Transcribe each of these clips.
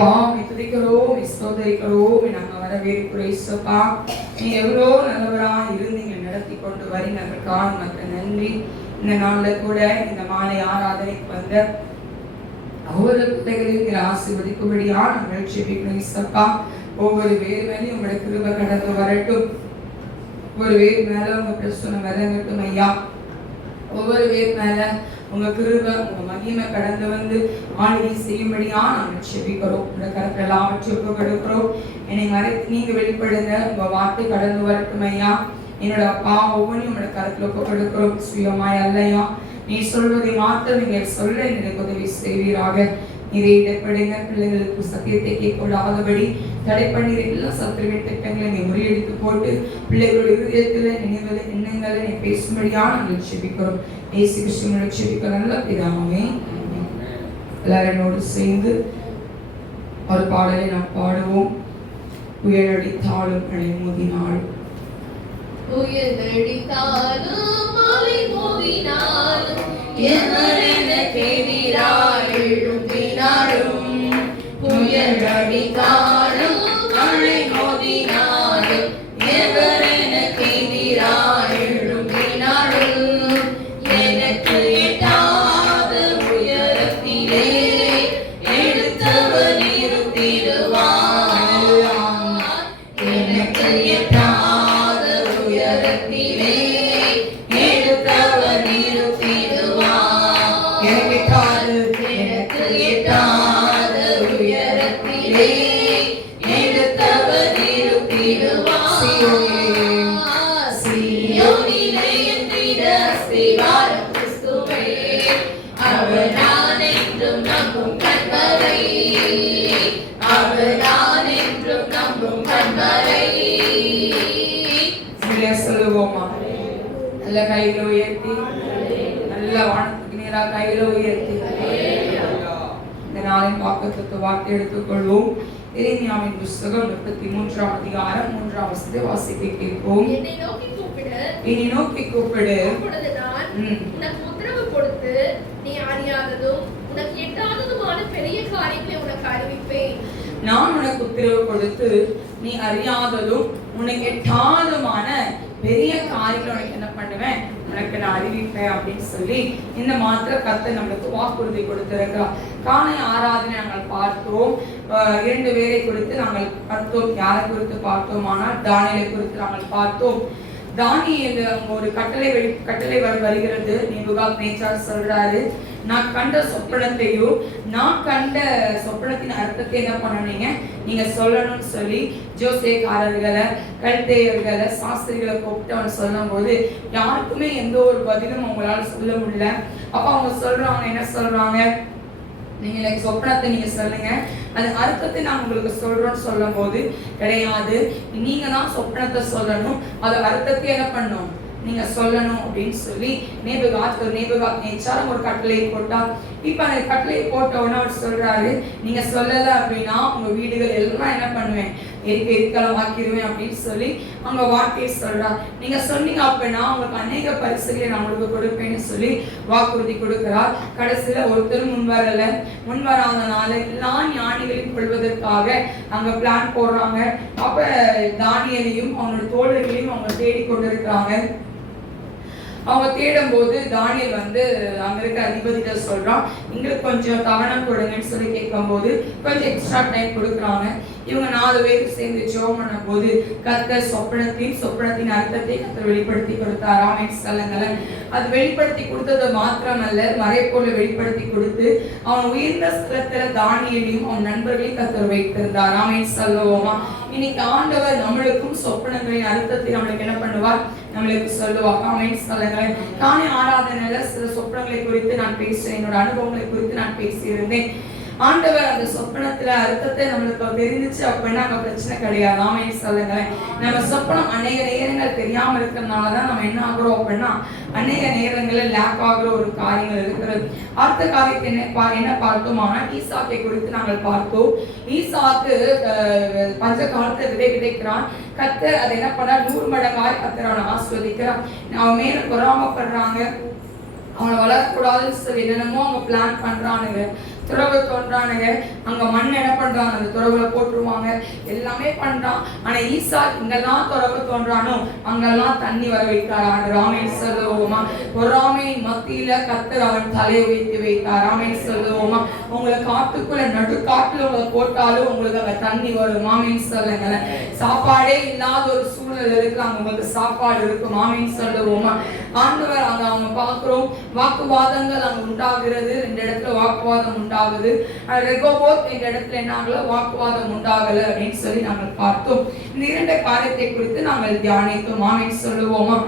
அப்பா துதிக்கிறோம், ஸ்தோத்திரிக்கிறோம், நாங்கள் வரவேற்கிறோம். இயேசுப்பா, நீங்க எவ்வளோ நல்லவரா இருந்தீங்க, நடத்தி கொண்டு வரீங்க. அதற்காக நமக்கு நன்றி. இந்த நாள்ல கூட இந்த மாலை ஆராதனைக்கு வந்த ஒவ்வொரு பிள்ளைகளையும் ஆசீர்வதிக்கும்படியா நாங்கள் ஜெபிக்கிறோம். இயேசுப்பா, ஒவ்வொரு வேறு மேலேயும் உங்களுடைய கிருபை கடந்து வரட்டும். ஒவ்வொரு வேறு மேல உங்க பிரசன்னம் வரங்கட்டும் ஐயா. ஒவ்வொரு வேறு மேல உங்க கிருபை, உங்க மகிமை கடந்து வந்து ஆளுகை செய்யும்படியா நாங்கள் ஜெபிக்கிறோம். உங்க கருத்து எல்லாவற்றையும் ஒப்புக்கொடுக்கிறோம். என்னை மறைத்து நீங்க வெளிப்படுங்க. உங்க வார்த்தை கடந்து வரட்டும் ஐயா. என்னோட அப்பா ஒவ்வொன்றையும் உங்களோட கருத்துல ஒப்புக்கொடுக்கிறோம். சுயமாய் அல்லையா, நீ சொல்வதை மாத்திரம் நீங்க சொல்ல எனக்கு உதவி செய்வீராக. நீரை இடப்படுங்க. பிள்ளைங்களுக்கு சத்தியத்தை கேட்கக்கூடாதபடி தடை பண்ணிருக்கல சத்துருவின் திட்டங்களை நீ முறியடித்து போட்டு பிள்ளைகளோட இதயத்துல நினைவுகளை எண்ணங்களை நீ பேசும்படியா நாங்கள் ஜெபிக்கிறோம். இயேசு கிறிஸ்துவின் ஜெபிக்க நல்ல பிதாவே. எல்லாரும் என்னோடு சேர்ந்து ஒரு பாடலை நாம் பாடுவோம். உயரடித்தாலும் மழை மோதினாலும், உயரடித்தாலும் மழை மோதினாலும், எவரெனக்கு எதிராய் எழும்பினாலும், உயரடித்தாலும் மழை மோதினாலும், எவரெனக்கு எதிராய் எழும்பினாலும், எனக்கு எட்டாத உயரத்திலே எடுத்தவர் இருத்திடுவார். எனக்கு எட்டாத உயரத்திலே எடுத்தவர் இருத்திடுவார். எனக்கு எட்டாத உயரத்திலே எடுத்தவர் இருத்திடுவார். சீயோனிலே என்றிட அஸ்திவாரம் கிறிஸ்துவே, அவர் நான் என்றும் நம்பும் கண்மலை, அவர் நான் என்றும் நம்பும் கண்மலை. சொல்லுவோமா? நல்ல கையில உயர்த்தி, நல்ல வானத்துக்கு நேராக கையில உயர்த்தி இந்த நாளின் வாக்குத்தத்த வார்த்தை எடுத்துக்கொள்வோம். எரேமியாவின் புத்தகம் 33ஆம் அதிகாரம் 3ஆம் வசனத்தை வாசித்து கேட்போம். என்னை நோக்கி கூப்பிடு, என்னை நோக்கி கூப்பிடு, அப்பொழுது நான் உனக்கு உத்தரவு கொடுத்து நீ அறியாததும் உனக்கு எட்டாததுமான பெரிய காரியங்களை உனக்கு அறிவிப்பேன். நான் உனக்கு உத்தரவு கொடுத்து நீ அறியாததும் உனக்கு எட்டாததுமான பெரிய காரியங்களை உனக்கு என்ன பண்ணுவேன், உனக்கு நான் அறிவிப்பேன் அப்படின்னு சொல்லி இந்த மாத்திர கர்த்தர் நம்மளுக்கு வாக்குறுதி கொடுத்திருக்கிறார். காலை ஆராதனை நாங்கள் பார்த்தோம். 2 பேரை குறித்து நாங்கள் பார்த்தோம். யாரை குறித்து பார்த்தோமானால் தானியேலை குறித்து நாங்கள் பார்த்தோம். தானியேல் ஒரு கட்டளை வருகிறது. நேபுகாத்நேச்சார் சொல்றாரு, நான் கண்ட சொப்பனத்தையும் நான் கண்ட சொப்பனத்தின் அர்த்தத்தை என்ன பண்ணீங்க, நீங்க சொல்லணும்னு சொல்லி ஜோசேக்காரர்களை, கல்தேயர்களை, சாஸ்திரிகளை கூப்பிட்டு அவன் சொல்லும் போது யாருக்குமே எந்த ஒரு பதிலும் அவங்களால சொல்ல முடியல. அப்ப அவங்க சொல்றாங்க, என்ன சொல்றாங்க, நீங்க எனக்கு சொப்பனத்தை நீங்க சொல்லுங்க, அது அர்த்தத்தை நான் உங்களுக்கு சொல்றோம்னு சொல்லும் போது கிடையாது, நீங்க தான் சொப்பனத்தை சொல்லணும், அது அர்த்தத்தை என்ன பண்ணும் நீங்க சொல்லணும் அப்படின்னு சொல்லி நேபுகாத்நேச்சார் ஒரு கட்டளையை போட்டார். இப்ப அந்த கட்டளையை போட்ட உடனே அவர் சொல்றாரு, நீங்க சொல்லல அப்படின்னா உங்க வீடுகள் எல்லாம் என்ன பண்ணுவேன், எரிக்கலாம் ஆக்கிடுவேன் அப்படின்னு சொல்லி அவங்க வார்த்தையை சொல்றார். நீங்க சொன்னீங்க அப்படின்னா உங்களுக்கு அநேக பரிசுகளை நான் உங்களுக்கு கொடுப்பேன்னு சொல்லி வாக்குறுதி கொடுக்கிறார். கடைசியில ஒருத்தரும் முன்வராதனால எல்லா ஞானிகளையும் கொள்வதற்காக அங்க பிளான் போடுறாங்க. அப்ப தானியேலையும் அவனோட தோழர்களையும் அவங்க தேடிக்கொண்டிருக்கிறாங்க. அவங்க தேடும் போது தானியேல் அங்க இருக்க அதிபதிகிட்ட சொல்றான், எங்களுக்கு கொஞ்சம் கவனம் கொடுங்கன்னு சொல்லி கேட்கும் போது கொஞ்சம் எக்ஸ்ட்ரா டைம் கொடுக்குறாங்க. இவங்க 4 பேர் சேர்ந்து ஜெபம் பண்ணும் போது கர்த்தர் சொப்பனத்தின் அர்த்தத்தை கர்த்தர் வெளிப்படுத்தி கொடுத்தார். ஆமென் சொல்லுங்களேன். அது வெளிப்படுத்தி கொடுத்தது மாத்திரமல்ல, மறைப்பொருளை வெளிப்படுத்தி கொடுத்து அவன் உயர்ந்த ஸ்தலத்துல தானியேலையும் அவன் நண்பர்களையும் கர்த்தர் வைத்திருந்தார். ஆமென் சொல்லுவோமா? இன்னைக்கு ஆண்டவர் நம்மளுக்கும் சொப்பனங்களின் அர்த்தத்தை நம்மளுக்கு என்ன பண்ணுவார், நம்மளுக்கு சொல்லுவாங்க. ஆமென் சொல்லுங்களேன். காலை ஆராதனையில சில சொப்பனங்களை குறித்து நான் பேசுறேன், என்னோட அனுபவங்களை குறித்து நான் பேசியிருந்தேன். ஆண்டவர் அந்த சொப்பனத்துல அர்த்தத்தை நம்மளுக்கு தெரிஞ்சிச்சு அப்படின்னா அங்க பிரச்சனை கிடையாது. ஆமென் சொல்லுங்களேன். நம்ம சொப்பனம் அநேக நேரங்கள் தெரியாம இருக்கிறதுனாலதான் நம்ம என்ன ஆகுறோம் அப்படின்னா அநேக நேரங்களில் லேக் ஆகுற ஒரு காரியங்கள் இருக்கிறது. அடுத்த காரியத்தை என்ன பார்த்தோம்னா ஈசாக்கை குறித்து நாங்கள் பார்த்தோம். ஈசாக்கு பஞ்ச காலத்தை விதைக்கிறான். கர்த்தர் அதை என்ன பண்ணா 100 மடங்காய் கர்த்தர் அவனை ஆசீர்வதிக்கிறான். அவன் மேல பொறாமப்படுறாங்க, அவனை வளரக்கூடாதுன்னு சொல்லி என்னென்னமோ அவங்க பிளான் பண்றானுங்க. துறவு தோன்றானுங்க, அங்க மண் என்ன பண்றாங்க, அந்த துறவுல போட்டுருவாங்க, எல்லாமே பண்றான். ஆனா ஈசா இங்கெல்லாம் துறவு தோன்றானோ அங்கெல்லாம் தண்ணி வர வைத்தார் ஆண்டவர். ஆமென் சொல்லுவோமா. பொறாமை மத்தியில கர்த்தர் அவன் தலை வைத்து வைத்தார். ஆமென் சொல்லுவோமா. உங்களை காட்டுக்குள்ள நடுக்காட்டுல உங்களை போட்டாலும் உங்களுக்கு அங்க தண்ணி வரும். ஆமென் சொல்லுங்களேன். சாப்பாடே இல்லாத ஒரு சூழ்நிலை இருக்கு, அங்க உங்களுக்கு சாப்பாடு இருக்கும். ஆமென் சொல்லுவோமா. ஆண்டவர் அங்க அவங்க பார்க்கிறோம், வாக்குவாதங்கள் அங்க உண்டாகிறது. 2 இடத்துல வாக்குவாதம் உண்டாகுது. ரெகோபோத் என்ற இடத்துல என்ன ஆகல, வாக்குவாதம் உண்டாகல அப்படின்னு சொல்லி நாங்கள் பார்த்தோம். இந்த 2 காரியத்தை குறித்து நாங்கள் தியானித்தோம். ஆமென் சொல்லுவோமா.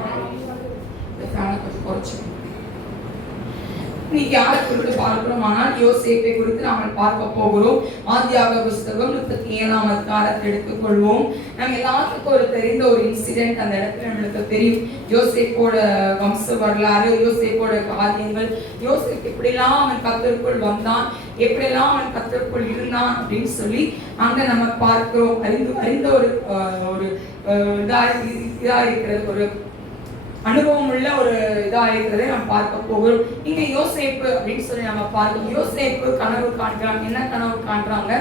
இன்னைக்கு யாரை குறித்து பார்க்கிறோம், ஆனால் யோசேப்பை குறித்து நாங்கள் பார்க்க போகிறோம். ஆதியாகம புஸ்தகம் 37ஆம் அதிகாரத்தை எடுத்துக்கொள்வோம். நம்ம எல்லாத்துக்கும் ஒரு தெரிந்த ஒரு இன்சிடென்ட் அந்த இடத்துல நம்மளுக்கு தெரியும். யோசேப்போட வம்ச வரலாறு, யோசேப்போட காரியங்கள், யோசேப் எப்படிலாம் அவன் கர்த்தருக்குள் வந்தான், எப்படிலாம் அவன் கர்த்தருக்குள் இருந்தான் அப்படின்னு சொல்லி அங்க நம்ம பார்க்கிறோம். அறிந்த ஒரு இதா இருக்கிறது, ஒரு அனுபவம் உள்ள ஒரு இதா இருக்கிறதை நம்ம பார்க்க போகிறோம். இங்க யோசேப்பு அப்படின்னு சொல்லி நம்ம பார்க்கணும். யோசேப்பு கனவு காண்கிறான். என்ன கனவு காண்றாங்க,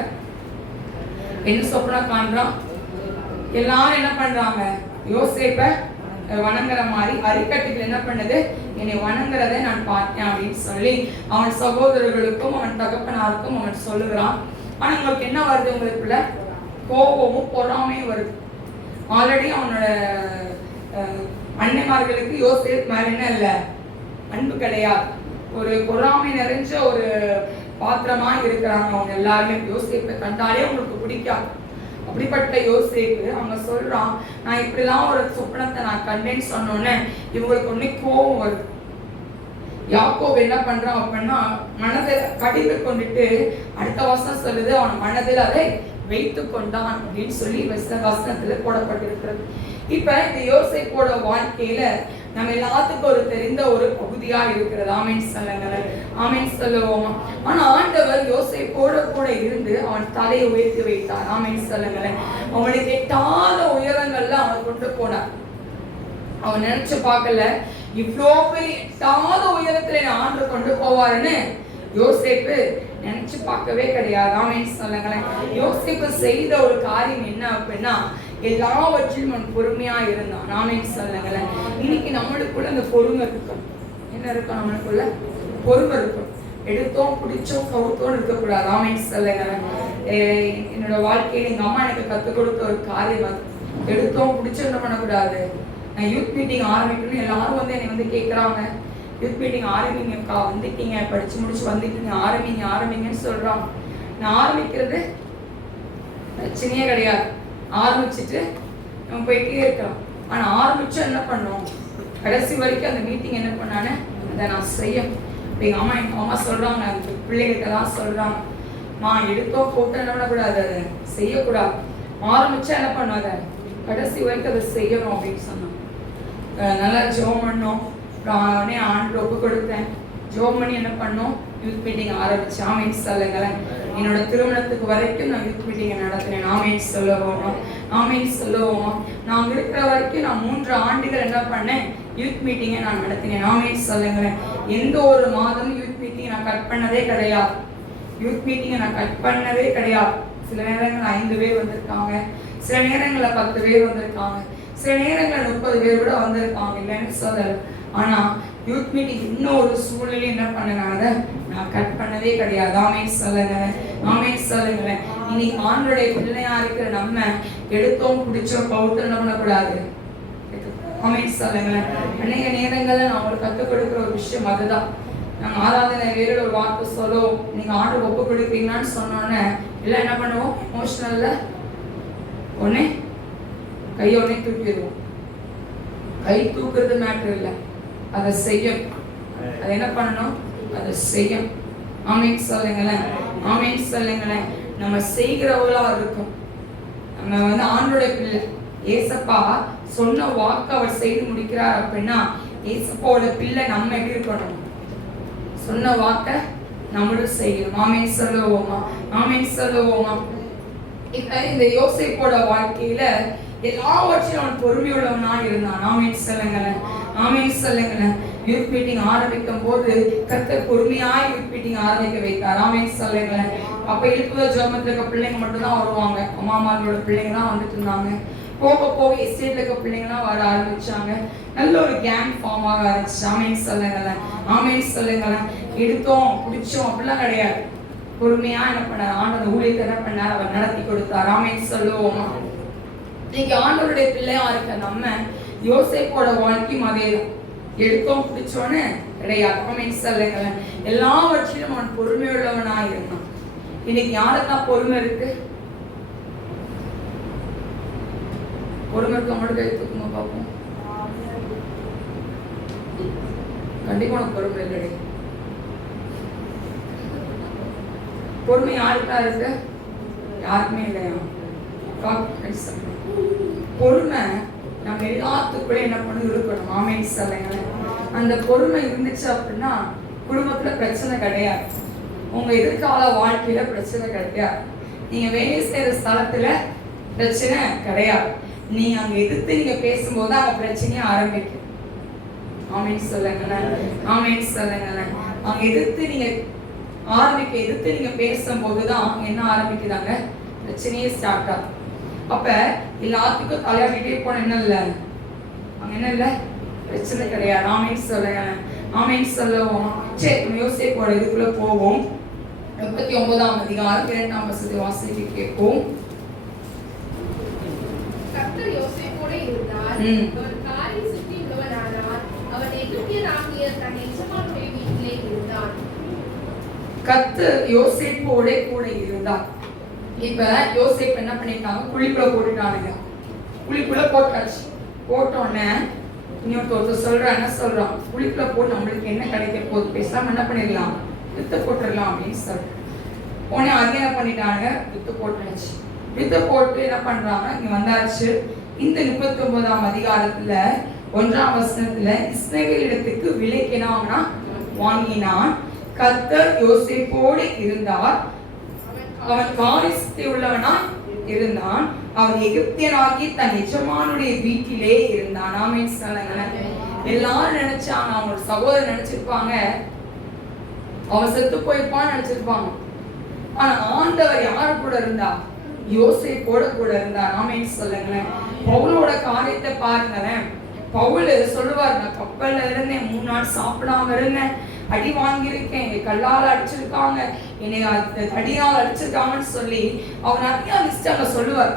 என்ன சொப்பனம் காண்றான், எல்லாரும் என்ன பண்றாங்க, யோசேப்பை வணங்குற மாதிரி அரிக்கட்டுகள் என்ன பண்ணுது, என்னை வணங்குறதை நான் பார்த்தேன் அப்படின்னு சொல்லி அவன் சகோதரர்களுக்கும் அவன் தகப்பனாருக்கும் அவன் சொல்லுகிறான். ஆனா உங்களுக்கு என்ன வருது, உங்களுக்குள்ள கோபமும் பொறாமையும் வருது. ஆல்ரெடி அவனோட அன்னைமார்களுக்கு யோசேப் மேல என்ன இல்ல, அன்பு கிடையாது. ஒரு பொறாமை நிறைஞ்ச ஒரு பாத்திரமா இருக்கிறாங்க அவங்க எல்லாருமே. யோசேப்பை கண்டாலே அவங்களுக்கு பிடிக்காது. அப்படிப்பட்ட யோசேப்பு அவங்க சொல்றான், நான் இப்படிலாம் ஒரு சொப்பனத்தை நான் கண்டேன்னு சொன்னோன்னே இவங்களுக்கு ஒண்ணு கோபம் வருது. யாக்கோப் என்ன பண்றான் அப்படின்னா, மனதில் கடிந்து கொண்டுட்டு அடுத்த வசனம் சொல்லுது, அவன் மனதில் அதை வைத்து கொண்டான் அப்படின்னு சொல்லி வசனத்துல போடப்பட்டிருக்கிறது. இப்ப இந்த யோசேப்போட வாழ்க்கையில நம்ம எல்லாத்துக்கும் ஒரு தெரிந்த ஒரு பகுதியா இருக்கிறது. ஆமென் சொல்லுங்களேன். ஆமென் சொல்லுவோமா. ஆனா ஆண்டவர் யோசேப்போட கூட இருந்து அவன் தலையை உயர்த்தி வைத்தார். ஆமென் சொல்லுங்களேன். அவனுக்கு எட்டாத உயரங்கள்ல அவன் கொண்டு போனார். அவன் நினைச்சு பார்க்கல, இவ்வளோ பெரிய எட்டாத உயரத்துல ஆண்டு கொண்டு போவாருன்னு யோசேப்பு நினைச்சு பார்க்கவே கிடையாது. ஆமென் சொல்லுங்களேன். யோசேப்பு செய்த ஒரு காரியம் என்ன அப்படின்னா, எல்லாவற்றிலும் அவன் பொறுமையா இருந்தான். ஆமென் சொல்லுங்களேன். இன்னைக்கு நம்மளுக்குள்ள அந்த பொறுமை இருக்கும். என்ன இருக்கும், நம்மளுக்குள்ள பொறுமை இருக்கும். எடுத்தோம் பிடிச்சோம் கவுத்தோம் இருக்கக்கூடாது. ஆமென் சொல்லுங்களேன். என்னோட வாழ்க்கையில எங்க அம்மா எனக்கு கற்றுக் கொடுத்த ஒரு காரியம் அது. எடுத்தோம் பிடிச்சோம் என்ன பண்ணக்கூடாது. நான் யூத் மீட்டிங் ஆரம்பிக்கணும்னு எல்லாரும் வந்து என்னை வந்து கேட்குறாங்க, யூத் மீட்டிங் ஆரம்பிங்கக்கா, வந்துட்டீங்க, படிச்சு முடிச்சு வந்துட்டீங்க, ஆரம்பிங்கன்னு சொல்றாங்க. நான் ஆரம்பிக்கிறது பிரச்சனையே கிடையாது. ஆரம்பிச்சுட்டு நம்ம போயிட்டே இருக்கிறோம். ஆனா ஆரம்பிச்சா என்ன பண்ணோம், கடைசி வரைக்கும் அந்த மீட்டிங் என்ன பண்ணானே அதை நான் செய்யும். எங்க அம்மா சொல்றாங்க, அந்த பிள்ளைகிட்டலாம் சொல்றாங்க, எடுத்தோ போட்டோ என்ன பண்ணக்கூடாது, அதை செய்யக்கூடாது. ஆரம்பிச்சா என்ன பண்ணாத, கடைசி வரைக்கும் அதை செய்யணும் அப்படின்னு சொன்னாங்க. நல்லா ஜெபம் பண்ணோம். உடனே ஆண்டு ஒப்பு கொடுத்தேன். ஜெபம் பண்ணி என்ன பண்ணோம், யூத் மீட்டிங் ஆரம்பிச்சு. ஆமென் சொல்லுங்களேன். என்னோட திருமணத்துக்கு வரைக்கும் நான் யூத் மீட்டிங்கை நடத்தினேன். ஆமென் சொல்லுவோமா. ஆமென் சொல்லுவோமா. நான் இருக்கிற வரைக்கும் நான் 3 ஆண்டுகள் என்ன பண்ணேன், யூத் மீட்டிங்கை நான் நடத்தினேன். ஆமென் சொல்லுங்களேன். எந்த ஒரு மாதமும் யூத் மீட்டிங் நான் கட் பண்ணதே கிடையாது. யூத் மீட்டிங்கை நான் கட் பண்ணவே கிடையாது. சில நேரங்கள் 5 பேர் வந்திருக்காங்க, சில நேரங்களில் 10 பேர் வந்திருக்காங்க, சில நேரங்களில் 30 பேர் கூட வந்திருக்காங்க, இல்லைன்னு சொல்லல. ஆனா யூத் மீட்டிங் இன்னொரு சூழ்நிலை என்ன பண்ணனால நான் கட் பண்ணவே கிடையாது. ஆமென் சொல்லுங்களேன். ஆமென் சொல்லுங்களேன். இன்னைக்கு ஆண்டோடைய பிள்ளையா இருக்கிற நம்ம எடுத்தோம் பிடிச்சோம் கவுத்தோம் என்ன பண்ணக்கூடாது. ஆமென் சொல்லுங்களேன். அநேக நேரங்கள்ல நான் உங்களுக்கு கற்றுக் கொடுக்குற ஒரு விஷயம் அதுதான். நாங்கள் ஆராதனை வேறு ஒரு வார்த்தை சொல்லுவோம், நீங்க ஆண்டு ஒப்பு கொடுப்பீங்கன்னு சொன்னோன்னே எல்லாம் என்ன பண்ணுவோம், எமோஷனல்ல உடனே கையை உடனே தூக்கிடுவோம். கை தூக்குறது மேட்டர் இல்லை, அதை செய்யும். அதை என்ன பண்ணணும், அதை செய்யும். ஆமென் சொல்லுங்களேன். ஆமென் சொல்லுங்களேன். நம்ம செய்கிறவங்களா இருக்கும். நம்ம வந்து ஆண்டோடைய பிள்ளை. ஏசப்பா சொன்ன வாக்கு அவர் செய்து முடிக்கிறார் அப்படின்னா ஏசப்பாவோட பிள்ளை நம்ம எப்படி இருக்கணும், சொன்ன வாக்க நம்மளும் செய்யணும். ஆமென் சொல்லுவோமா. ஆமென் சொல்லுவோமா. இப்ப இந்த யோசேப்போட வாழ்க்கையில எல்லாவற்றையும் அவன் பொறுமையுள்ளவனா இருந்தான். ஆமென் சொல்லுங்களேன். ஆமென் சொல்லுங்களேன். யூத் மீட்டிங் ஆரம்பிக்கும் போது கர்த்தர் பொறுமையாய் யூத் மீட்டிங் ஆரம்பிக்க வைத்தார். ஆமென் சொல்லுங்களேன். அப்ப எழுப்புதல் ஜெபத்துல இருக்க பிள்ளைங்க மட்டும் தான் வருவாங்க. அம்மாமார்களோட பிள்ளைங்க தான் வந்துட்டு இருந்தாங்க. போக போக எஸ்டேட்ல இருக்க பிள்ளைங்கலாம் வர ஆரம்பிச்சாங்க. நல்ல ஒரு கேங் ஃபார்ம் ஆக ஆரம்பிச்சு. ஆமென் சொல்லுங்களேன். ஆமென் சொல்லுங்களேன். எடுத்தோம் பிடிச்சோம் அப்படிலாம் கிடையாது. பொறுமையா என்ன பண்ணார் ஆண்டவர் ஊழியத்தை என்ன பண்ணார் அவர் நடத்தி கொடுத்தார். ஆமென் சொல்லுவோமா. இன்னைக்கு ஆண்டவருடைய பிள்ளையா இருக்க நம்ம யோசேப்போட வாழ்க்கையும் அதேதான். எடுத்தோம் பிடிச்சோன்னு கிடையாது. ஆமென் சொல்லுங்களேன். எல்லாவற்றிலும் அவன் பொறுமையுள்ளவனா இருந்தான். இன்னைக்கு யாருக்கெல்லாம் பொறுமை இருக்கு? பொறுமை இருக்க மட்டும் கை தூக்குங்க பார்ப்போம். கண்டிப்பா உனக்கு பொறுமை இல்லை. பொறுமை யாருக்கா இருக்கு? யாருக்குமே இல்லையா? பொறுமை நம்ம எல்லாத்துக்குள்ளே என்ன பண்ணி இருக்கணும். ஆமென் சொல்லுங்களேன். அந்த பொறுமை இருந்துச்சு அப்படின்னா குடும்பத்துல பிரச்சனை கிடையாது. உங்க எதிர்கால வாழ்க்கையில பிரச்சனை கிடையாது. நீங்க வேலை செய்யற ஸ்தலத்துல பிரச்சனை கிடையாது. நீங்க அங்க எதிர்த்து நீங்க பேசும்போது அங்க பிரச்சனையே ஆரம்பிக்கும். ஆமென் சொல்லுங்களேன். ஆமென் சொல்லுங்களேன். அங்க எதிர்த்து நீங்க எதிர்த்து நீங்க பேசும்போதுதான் என்ன ஆரம்பிக்கிறாங்க? பிரச்சனையே ஸ்டார்ட் ஆகும். அப்ப எல்லாத்துக்கும் தலையாடிட்டே போன என்ன இல்லை? அங்க என்ன இல்லை? பிரச்சனை கிடையாது. ஆமென் சொல்லுங்களேன். ஆமென் சொல்லுவோம். சரி, யோசேப்போட இதுக்குள்ள போவோம். 39ஆம் அதிகாரம் 2ஆம் வசனத்தை வாசிக்க கேட்போம். கர்த்தர் யோசேப்போடு இருந்தார். அவன் காரில் சுற்றி உள்ளவனானார். அவன் எகிப்தியனாகிய தன் எஜமானுடைய வீட்டிலே இருந்தான். கர்த்தர் யோசேப்போட கூட இருந்தார். இப்ப யோசேப் என்ன பண்ணிட்டாங்க? குழிக்குள்ள போட்டுட்டானுங்க. குழிக்குள்ள போட்டாச்சு. போட்டோன்னே இன்னொருத்தர் சொல்றான், என்ன சொல்றான்? குழிக்குள்ள போட்டு நம்மளுக்கு என்ன கிடைக்க போகுது, பேசாம என்ன பண்ணிடலாம், வித்து போட்டுடலாம் அப்படின்னு சொல்லிட்டு உடனே அது என்ன பண்ணிட்டாங்க? வித்து போட்டாச்சு. வித்து போட்டு என்ன பண்றாங்க? இங்க வந்தாச்சு. இந்த 39ஆம் அதிகாரத்துல 1ஆம் வசனத்துல இஸ்ரவேல் இடத்துக்கு விலைக்கு என்ன வாங்கினான். கர்த்தர் யோசேப்போடு இருந்தார். அவன் காரிஸ்தி உள்ளவனா இருந்தான். அவன் எகிப்தியனாகி தன் எஜமானுடைய வீட்டிலே இருந்தான். ஆமென் சொல்லுங்களேன். எல்லாரும் நினைச்சாங்க, அவங்க சகோதரர் நினைச்சிருப்பாங்க அவன் செத்து போயிருப்பான்னு நினைச்சிருப்பாங்க. ஆனா ஆண்டவர் யாரு கூட இருந்தா? யோசேப்போட கூட இருந்தார். ஆமென் சொல்லுங்களேன். பவுலோட காரியத்தை பாருங்களேன். பவுல் சொல்லுவார், நான் கப்பல்ல இருந்தேன், 3 நாள் சாப்பிடாம இருந்தேன், அடி வாங்கியிருக்கேன், கல்லால் அடிச்சிருக்காங்க, என்னை தடியால் அடிச்சிருக்காங்கன்னு சொல்லி அவர் நிறைய லிஸ்டால சொல்லுவார்.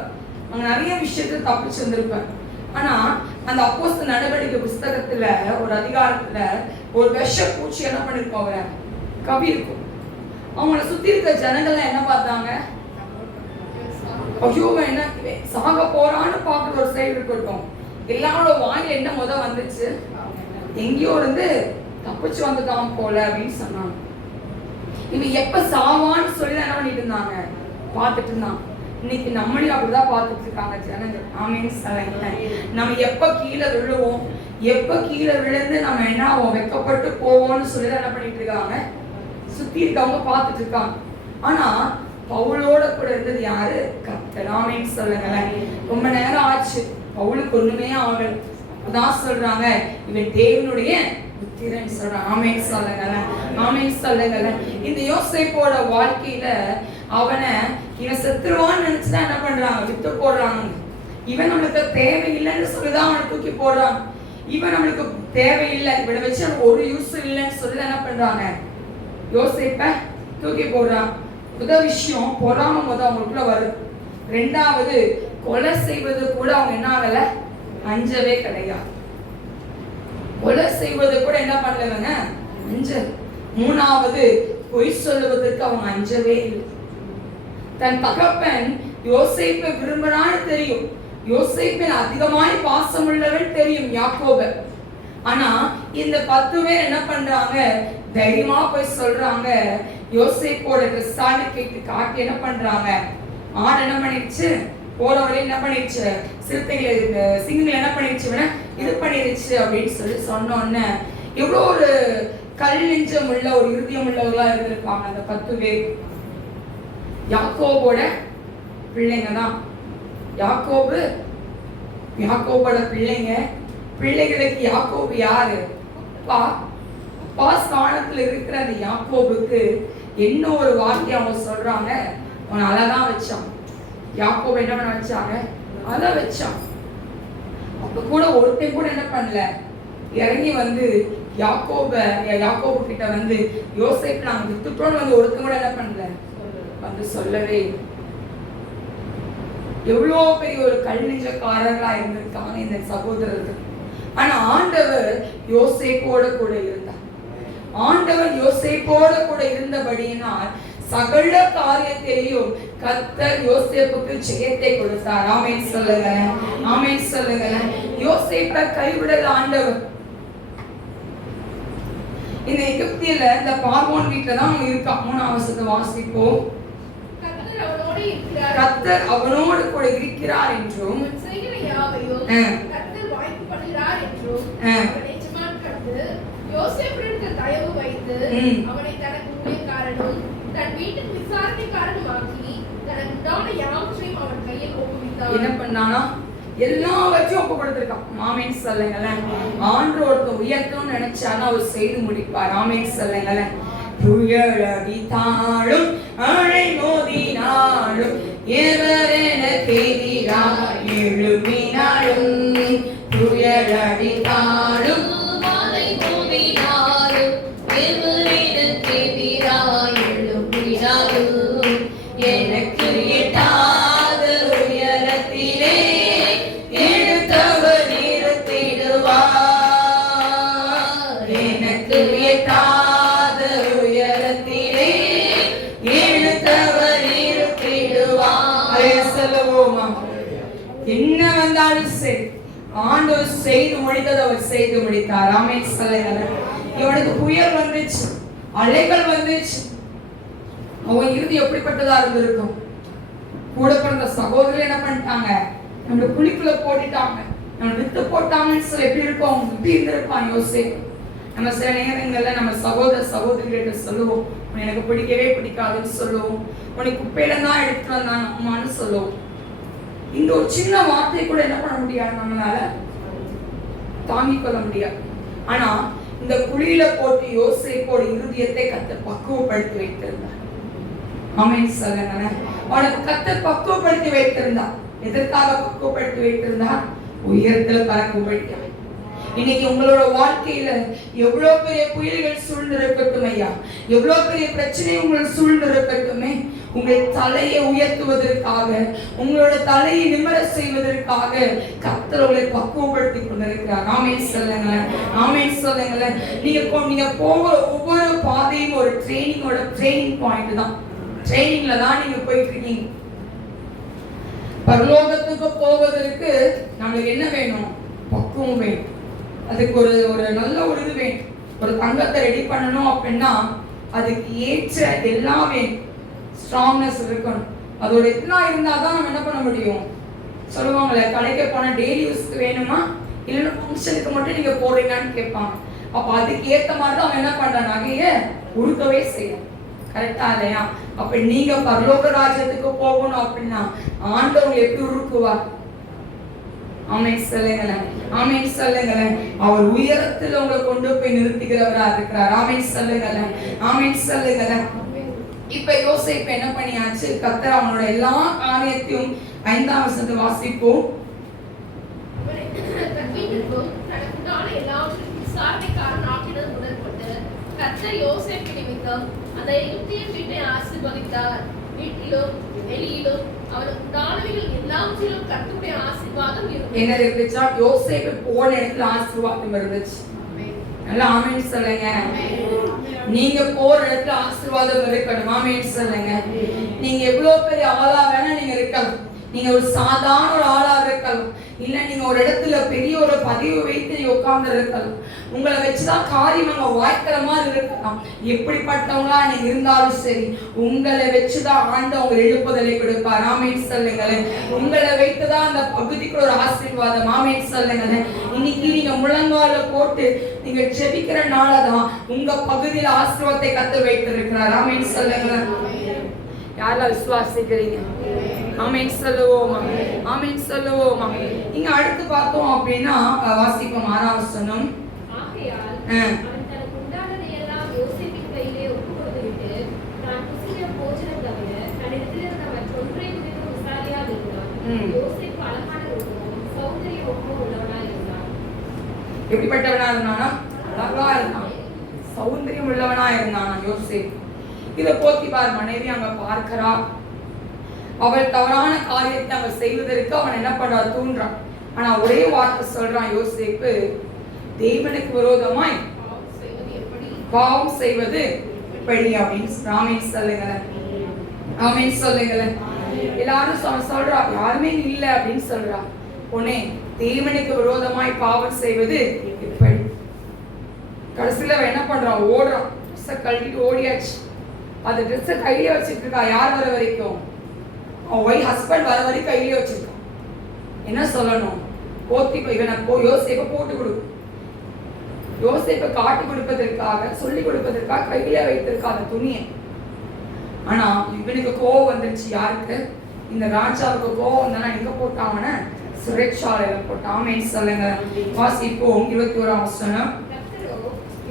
அவங்க நிறைய விஷயத்துல தப்பிச்சு வந்திருப்பார். ஆனா அந்த அப்போஸ்தலர் நடவடிக்கை புஸ்தகத்துல ஒரு அதிகாரத்துல ஒரு விஷ பூச்சி என்ன பண்ணிருக்கோம், அவரை கவி இருக்கும். அவங்கள சுத்தி இருக்க ஜனங்கள்லாம் என்ன பார்த்தாங்க? ஐயோ என்ன சாக போறான்னு பார்க்குற ஒரு சைடு இருக்கட்டும், எல்லாரோட வாயில என்ன வந்துச்சு? எங்கேயோ இருந்து தப்பிச்சு வந்துட்டான் போல அப்படின்னு சொன்னாங்க. இவன் எப்ப சாவான்னு சொல்லி என்ன பண்ணிட்டு இருந்தாங்க? பார்த்துட்டு இருந்தாங்க. இன்னைக்கு நம்மளையும் அப்படிதான் பார்த்துட்டு இருக்காங்க ஜனங்கள். ஆமென் சொல்லுங்களேன். நம்ம எப்ப கீழே விழுவோம், எப்ப கீழே விழுந்து நம்ம என்ன ஆகும், வெக்கப்பட்டு போவோம்னு சொல்லி என்ன பண்ணிட்டு இருக்காங்க? சுத்தி இருக்கவங்க பார்த்துட்டு இருக்காங்க. ஆனா பவுலோட கூட இருந்தது யாரு? கர்த்தர். ஆமென் சொல்லுங்களேன். ரொம்ப நேரம் ஆச்சு, பவுலுக்கு ஒண்ணுமே ஆகல. அதான் சொல்றாங்க, இவன் தேவனுடைய புத்திரன் சொல்றான். ஆமென் சொல்லுங்களேன். ஆமென் சொல்லுங்களேன். இந்த யோசேப்போட வாழ்க்கையில அவனை இவன் செத்துருவான்னு நினைச்சுதான் என்ன பண்றாங்க? வித்து போடுறாங்க. இவன் நம்மளுக்கு தேவையில்லைன்னு சொல்லிதான் அவனை தூக்கி போடுறான். இவன் நம்மளுக்கு தேவையில்லை, இவனை வச்சு அவனுக்கு ஒரு யூஸ் இல்லைன்னு சொல்லி என்ன பண்றாங்க? யோசேப்ப தூக்கி போடுறான். முதல் விஷயம் பொறாம அவங்களுக்குள்ள வருது. 2வது கொலை செய்வது கூட அவங்க என்ன ஆகல, அஞ்சவே கிடையாது. கொலை செய்வது கூட என்ன பண்ணலவங்க, அஞ்சல். 3வது பொய் சொல்லுவதற்கு அவங்க அஞ்சவே இல்லை. தன் தகப்பன் யோசேப்பை விரும்பினான்னு தெரியும், யோசேப்பின் அதிகமாய் பாசம் உள்ளவன் தெரியும், யாக்கோபு. ஆனா இந்த 10 பேர் என்ன பண்றாங்க? தைரியமா போய் சொல்றாங்க. யோசேப்போட ட்ரெஸ்ஸான்னு கேட்டு காட்டி என்ன பண்றாங்க? ஆடு என்ன பண்ணிடுச்சு? போற வரையும் என்ன பண்ணிடுச்சு? சிறுத்தைகளை சிங்கங்கள் என்ன பண்ணிடுச்சு? இது பண்ணிடுச்சு அப்படின்னு சொல்லி சொன்னோன்னு எவ்வளோ ஒரு கல் நெஞ்சம் உள்ள ஒரு இருதயம் உள்ளவர்களா இருந்திருப்பாங்க அந்த 10 பேர். யாக்கோபோட பிள்ளைங்க தான். யாக்கோபோட பிள்ளைங்க. பிள்ளைகளுக்கு யாக்கோபு யாரு? அப்பா ஸ்தானத்துல இருக்கிற அந்த யாக்கோபுக்கு என்ன ஒரு வார்த்தை அவங்க சொல்றாங்க, அவன் அழதான் வச்சான். யாக்கோபு என்ன பண்ண வச்சாங்க, அழ வச்சான். அப்ப கூட ஒருத்தன் கூட என்ன பண்ணல, இறங்கி வந்து யாக்கோபு கிட்ட வந்து யோசேப்பு நாங்க வித்துட்டோம்னு வந்து ஒருத்தன் கூட என்ன பண்ணல வந்து சொல்லவே. எவ்வளவு பெரிய ஒரு கல் நெஞ்சக்காரர்களா இருந்திருக்காங்க இந்த சகோதரர்கள். ஆனா ஆண்டவர் யோசேப்போட கூட இருந்தார். ஆண்டவர் யோசேப்போட கூட இருந்தபடியினால் சகல காரியத்திலையும் கர்த்தர் யோசேப்புக்கு ஜெயத்தை கொடுத்தார். ஆமென் சொல்லுங்க, ஆமென் சொல்லுங்க. யோசேப்பை கைவிடல ஆண்டவர். இந்த எகிப்தில இந்த பார்வோன் வீட்டுல தான் அவன் இருக்கான். 3ஆம் வசனத்தை வாசிப்போம். கர்த்தர் அவனோடு கூட இருக்கிறார் என்றும் யோசேப்பிடத்தில் தயவு வைத்து அவனை தனக்கு ஊழியக்காரனும் தன் வீட்டுக்கு விசாரணைக்காரனுமாக்கி தனக்கு உண்டான யாவற்றையும் அவன் கையில் ஒப்புவித்தார். என்ன பண்ணானா, எல்லாவற்றையும் ஒப்பு கொடுத்திருக்கான். ஆமென் சொல்லுங்களேன். ஆண்டவர் ஒருத்தர் உயர்த்தணும்னு நினைச்சாலும் அவர் செய்து முடிப்பார். ஆமென் சொல்லுங்களேன். புயலடித்தாலும் அலை மோதினாலும் எவரென கேதிராய் எழுப்பினாலும் புயலடித்தாலும் அலை மோதினாலும் எவரென கேதிராய் எழுப்பினாலும் எனக்கு எட்டாத உயரத்திலே எடுத்தவர் நிறுத்திடுவார். எனக்கு எட்டாத உயரத்திலே எடுத்தவர் நிறுத்திடுவார். சொல்லுவோமா, என்ன வந்தாலும் சரி ஆண்டவர் செய்து முடித்தது அவர் செய்து முடித்தார். ஆமென் சொல்லுங்க. இவனுக்கு புயல் வந்துச்சு, அலைகள் வந்துச்சு. அவன் இறுதி எப்படிப்பட்டதா இருந்திருக்கும். கூட பிறந்த சகோதரர் என்ன பண்ணிட்டாங்க, நம்ம குழிக்குள்ள போட்டுட்டாங்க, நம்ம வித்து போட்டாங்கன்னு சொல்லி எப்படி இருக்கும், அவங்க எப்படி இருந்திருப்பான் யோசேப்பு. நம்ம சில நேரங்கள்ல நம்ம சகோதரிகிட்ட சொல்லுவோம், எனக்கு பிடிக்கவே பிடிக்காதுன்னு சொல்லுவோம், உனக்கு குப்பையில தான் எடுத்துட்டு வந்தாங்க அம்மான்னு சொல்லுவோம். இந்த ஒரு சின்ன வார்த்தை கூட என்ன பண்ண முடியாது, நம்மளால தாங்கிக் கொள்ள முடியாது. ஆனா இந்த குழியில போட்டு யோசேப்போட இருதயத்தை கர்த்தர் பக்குவப்படுத்தி வைத்திருந்தார். ஆமென் சொல்லுங்க. அவனுக்கு கர்த்தர் பக்குவப்படுத்தி வைத்திருந்தார். எதற்காக பக்குவப்படுத்தி வைத்திருந்தார்? உயரத்துல பறக்கும்படியாக. இன்னைக்கு உங்களோட வாழ்க்கையில எவ்வளவு பெரிய புயல்கள் சூழ்ந்து இருக்கட்டும் ஐயா, எவ்வளவு பெரிய பிரச்சனை உங்களை சூழ்ந்து இருக்கட்டுமே, உங்கள் தலையை உயர்த்துவதற்காக, உங்களோட தலையை நிமிர செய்வதற்காக கர்த்தர் உங்களை பக்குவப்படுத்தி கொண்டிருக்கிறார். ஆமென் சொல்லுங்க, ஆமென் சொல்லுங்க. நீங்க போகிற ஒவ்வொரு பாதையும் ஒரு ட்ரைனிங் பாயிண்ட் தான். ட்ரைனிங்ல தான் நீங்க போயிட்டு இருக்கீங்க. பரலோகத்துக்கு போவதற்கு நம்மளுக்கு என்ன வேணும்? பக்குவம் வேணும். அதுக்கு ஒரு நல்ல ஒரு இது வேணும். ஒரு தங்கத்தை ரெடி பண்ணணும் அப்படின்னா அதுக்கு ஏற்ற எல்லாம் வேணும். ஸ்ட்ராங்னஸ் இருக்கணும். அதோட எல்லாம் இருந்தாதான் நம்ம என்ன பண்ண முடியும். சொல்லுவாங்களே, கடைக்கு போனா டெய்லி யூஸ்க்கு வேணுமா இல்லைன்னா ஃபங்க்ஷனுக்கு மட்டும் நீங்க போடுறீங்கன்னு கேட்பாங்க. அப்ப அதுக்கு ஏத்த மாதிரி தான் அவன் என்ன பண்ற, நகைய உடுக்கவே செய்யும். கரெக்டா இல்லையா? அப்ப நீங்க பரலோக ராஜ்யத்துக்கு போகணும் அப்படின்னா ஆண்டவர் எப்படி உருக்குவார்? ஆமென் சொல்லுங்களேன், ஆமென் சொல்லுங்களேன். அவர் உயரத்தில் உங்களை கொண்டு போய் நிறுத்துகிறவரா இருக்கிறார். ஆமென் சொல்லுங்களேன், ஆமென் சொல்லுங்களேன். இப்ப யோசேப்பு என்ன பண்ணியாச்சு, கர்த்தர் அவனோட எல்லா காரியத்தையும் 5ஆம் வசனத்தை வாசிப்போம். கர்த்தர் யோசேப்பு நிமித்தம் அந்த எகிப்தியன் வீட்டை ஆசீர்வதித்தார். வீட்டிலும் வெளியிலும் அவனுக்கு உண்டானவைகள் எல்லாவற்றிலும் கர்த்தருடைய ஆசீர்வாதம் இருந்தது. என்ன இருந்துச்சா? யோசேப்பு போன இடத்துல ஆசீர்வாதம் இருந்துச்சு. நல்லா ஆமென் சொல்லுங்க. நீங்க போற இடத்துல ஆசீர்வாதம் இருக்கணும். ஆமென் சொல்லுங்க. நீங்க எவ்வளவு பெரிய ஆளா வேணா நீங்க இருக்கலாம். நீங்க ஒரு சாதாரண ஒரு ஆளா இருக்கலாம், இல்ல நீங்க ஒரு இடத்துல பெரிய ஒரு பதிவு வைத்து நீங்க உட்கார்ந்து இருக்கலாம். உங்களை வச்சுதான் காரியம் அங்க வாய்க்கிற மாதிரி இருக்கலாம். எப்படிப்பட்டவங்களா நீங்க இருந்தாலும் சரி, உங்களை வச்சுதான் ஆண்டவர் எழுப்புதலை கொடுப்பார். ஆமென் சொல்லுங்களேன். உங்களை வைத்துதான் அந்த பகுதிக்கு ஒரு ஆசீர்வாதம். ஆமென் சொல்லுங்களேன். இன்னைக்கு நீங்க முழங்கால போட்டு நீங்க ஜெபிக்கிற நாளதான் உங்க பகுதியில ஆசீர்வாதத்தை கத்து வைத்திருக்கிறார். ஆமென் சொல்லுங்களேன். யாரெல்லாம் விசுவாசிக்கிறீங்க? ஆமென் சொல்லுவோமா, ஆமென் சொல்லுவோமா. இங்க அடுத்து பார்த்தோம் அப்படின்னா வாசிப்போம் 6ஆம் வசனம். ஆகையால் அவன் தனக்கு உண்டானதை எல்லாம் யோசேப்பின் கையிலே ஒப்புக் கொடுத்துவிட்டு தான் புசிக்கிற போஜனம் தவிர தன்னிடத்தில் இருந்த மற்றொன்றை குறித்து விசாரியாக இருந்தான். யோசேப்பு அழகான ரூபமும் சௌந்தரியமும் உள்ளவனாய் இருந்தான். எப்படிப்பட்டவனா இருந்தானா? அழகா இருந்தான், சௌந்தரியம் உள்ளவனா இருந்தானா யோசேப்பு. இதை போத்திபார் மனைவி அங்க பார்க்கிறா. அவள் தவறான காரியத்தை அவள் செய்வதற்கு அவன் என்ன பண்றா? தூண்டுறான். ஆனா ஒரே வார்த்தை சொல்றான் யோசேப்பு, தேவனுக்கு விரோதமாய் பாவம் செய்வது எப்படி அப்படின்னு. ஆமென் சொல்லுங்களேன், ஆமென் சொல்லுங்களேன். எல்லாரும் சொல்றா, யாருமே இல்லை அப்படின்னு சொல்றா. உடனே தேவனுக்கு விரோதமாய் பாவம் செய்வது எப்படி? கடைசியில அவன் என்ன பண்றான்? ஓடுறான். ட்ரெஸ்ஸை கழட்டிட்டு ஓடியாச்சு. அந்த ட்ரெஸ்ஸை கையில வச்சுட்டு இருக்கா. யார் வர வரைக்கும்? அவன் ஹஸ்பண்ட் வர வரைக்கும் கையிலே வச்சிருக்கான். என்ன சொல்லணும்? யோசேப்பை போட்டு கொடு, யோசேப்பை காட்டி கொடுப்பதற்காக, சொல்லி கொடுப்பதற்காக கையிலே வைத்திருக்காத துணியை. ஆனா இவனுக்கு கோவம் வந்துருச்சு. யாருக்கு? இந்த ராஜாவுக்கு கோவம் வந்தா எங்க போட்டாவன? சிறைச்சாலையில போட்டான். ஆமென் சொல்லுங்க. வாசிப்போம் 21ஆம் வசனம்.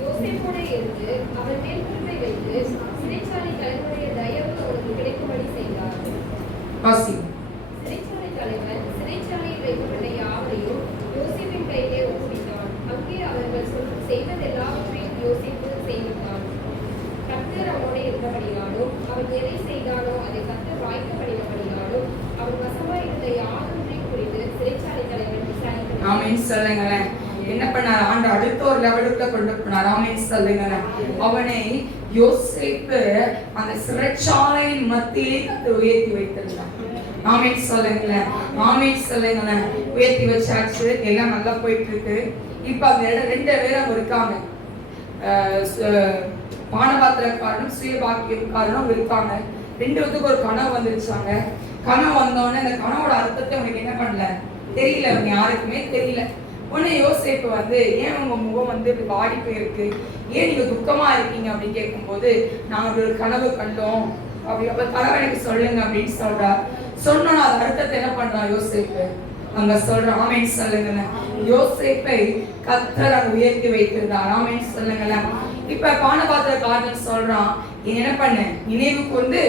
யோசேப்போட இருந்து அவன் மேல் கிருபை வைத்து சிறைச்சாலை தலைவனுடைய தயவு அவனுக்கு கிடைக்கும்படி செய்தார். சிறைச்சாலை தலைவன் சிறைச்சாலையில் வைக்கப்பட்ட யாவரையும் யோசேப்பின் கையிலே ஒப்புவித்தான். அங்கே அவர்கள் செய்வதெல்லாவற்றையும் யோசேப்பு செய்தான். கர்த்தர் அவனோட இருந்தபடியாலும் அவன் எதை செய்தானோ அதை கர்த்தர் வாய்க்கப்படினபடியாலும் அவன் வசமாய் இருந்த யாவற்றையும் குறித்து சிறைச்சாலை தலைவன் விசாரித்தான். ஆமென் சொல்லுங்களேன். என்ன பண்ணார்? ஆண்டு அடுத்த ஒரு லெவலுக்கு கொண்டு போனார். ஆமென் சொல்லுங்களேன். அவனை யோசேப்பு அந்த சிறைச்சாலையின் மத்தியிலே கர்த்தர் உயர்த்தி வைத்திருந்தார். ஆமென் சொல்லுங்களேன், ஆமென் சொல்லுங்களேன். உயர்த்தி வச்சாச்சு, எல்லாம் நல்லா போயிட்டு இருக்கு. இப்ப அந்த ரெண்டு பேரும் இருக்காங்க. பானபாத்திரக்காரனும் சுயபாக்கியக்காரனும் இருக்காங்க. ரெண்டு பேருக்கு ஒரு கனவு வந்துருச்சாங்க. கனவு வந்தோடனே அந்த கனவோட அர்த்தத்தை உனக்கு என்ன பண்ணல? தெரியல, அவங்க யாருக்குமே தெரியல. உடனே யோசேப்பு ஏன் உங்க முகம் இப்படி வாடி போயிருக்கு, ஏன் நீங்க துக்கமா இருக்கீங்க அப்படின்னு கேட்கும்போது, நாங்க ஒரு கனவு கண்டோம் அப்படி, அப்ப கனவு எனக்கு சொல்லுங்க அப்படின்னு சொல்றா. சொன்னோன்னா அது அர்த்தத்தை என்ன பண்றான் யோசேப்பு அங்க சொல்றான். ஆமென் சொல்லுங்களேன். யோசேப்பை கர்த்தர் அங்க உயர்த்தி வைத்திருந்தார். ஆமென் சொல்லுங்களேன். இப்ப பானபாத்திரக்காரன் சொல்றான், என்ன பண்ண நினைவுக்கு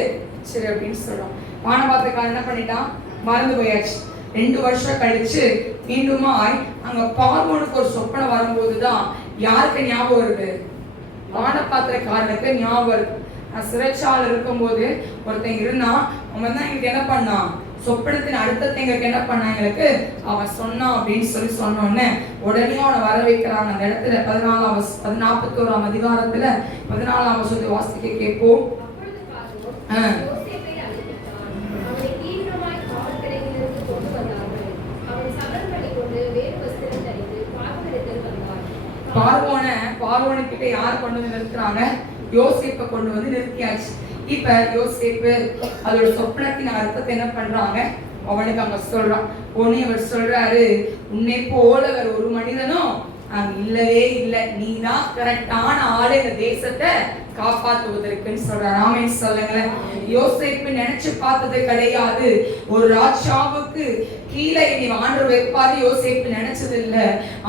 சரி அப்படின்னு சொல்றான். பானபாத்திரக்காரன் என்ன பண்ணிட்டான்? மறந்து போயாச்சு. 2 வருஷம் கழிச்சு மீண்டுமாய் அங்க பார்வோனுக்கு ஒரு சொப்பனை வரும்போதுதான் யாருக்கு ஞாபகம் வருது? பானபாத்திரக்காரனுக்கு ஞாபகம் வருது. சிறைச்சாலை இருக்கும்போது ஒருத்தன் இருந்தான். அவன் தான் எங்களுக்கு என்ன பண்ணான்? சொப்பனத்தின் அடுத்தத்தை எங்களுக்கு என்ன பண்ணான்? எங்களுக்கு அவன் சொன்னான் அப்படின்னு சொன்னோடனே உடனே அவனை வர வைக்கிறாங்க. அந்த இடத்துல 41ஆம் அதிகாரத்துல 14ஆம் வசனத்தை வாசிக்க கேட்போம். பார்வோனுக்கிட்ட யார் கொண்டு வந்து நிறுத்துறாங்க? யோசேப்பை கொண்டு வந்து நிறுத்தியாச்சு. இப்ப யோசேப்பு அதோட சொப்பனத்தின் அர்த்தத்தை என்ன பண்றாங்க? அவனுக்கு அங்க சொல்றான். உடனே அவர் சொல்றாரு, உன்னை போல ஒரு மனிதனும் அங்க இல்லவே இல்லை, நீதான் கரெக்டான ஆளு இந்த தேசத்தை காப்பாற்றுவதற்குன்னு சொல்றார். ஆமென் சொல்லுங்களேன். யோசேப்பு நினைச்சு பார்த்தது கிடையாது. ஒரு ராஜாவுக்கு கீழே இனி ஆண்டவர் வைப்பாரு யோசேப்பு நினைச்சது இல்ல.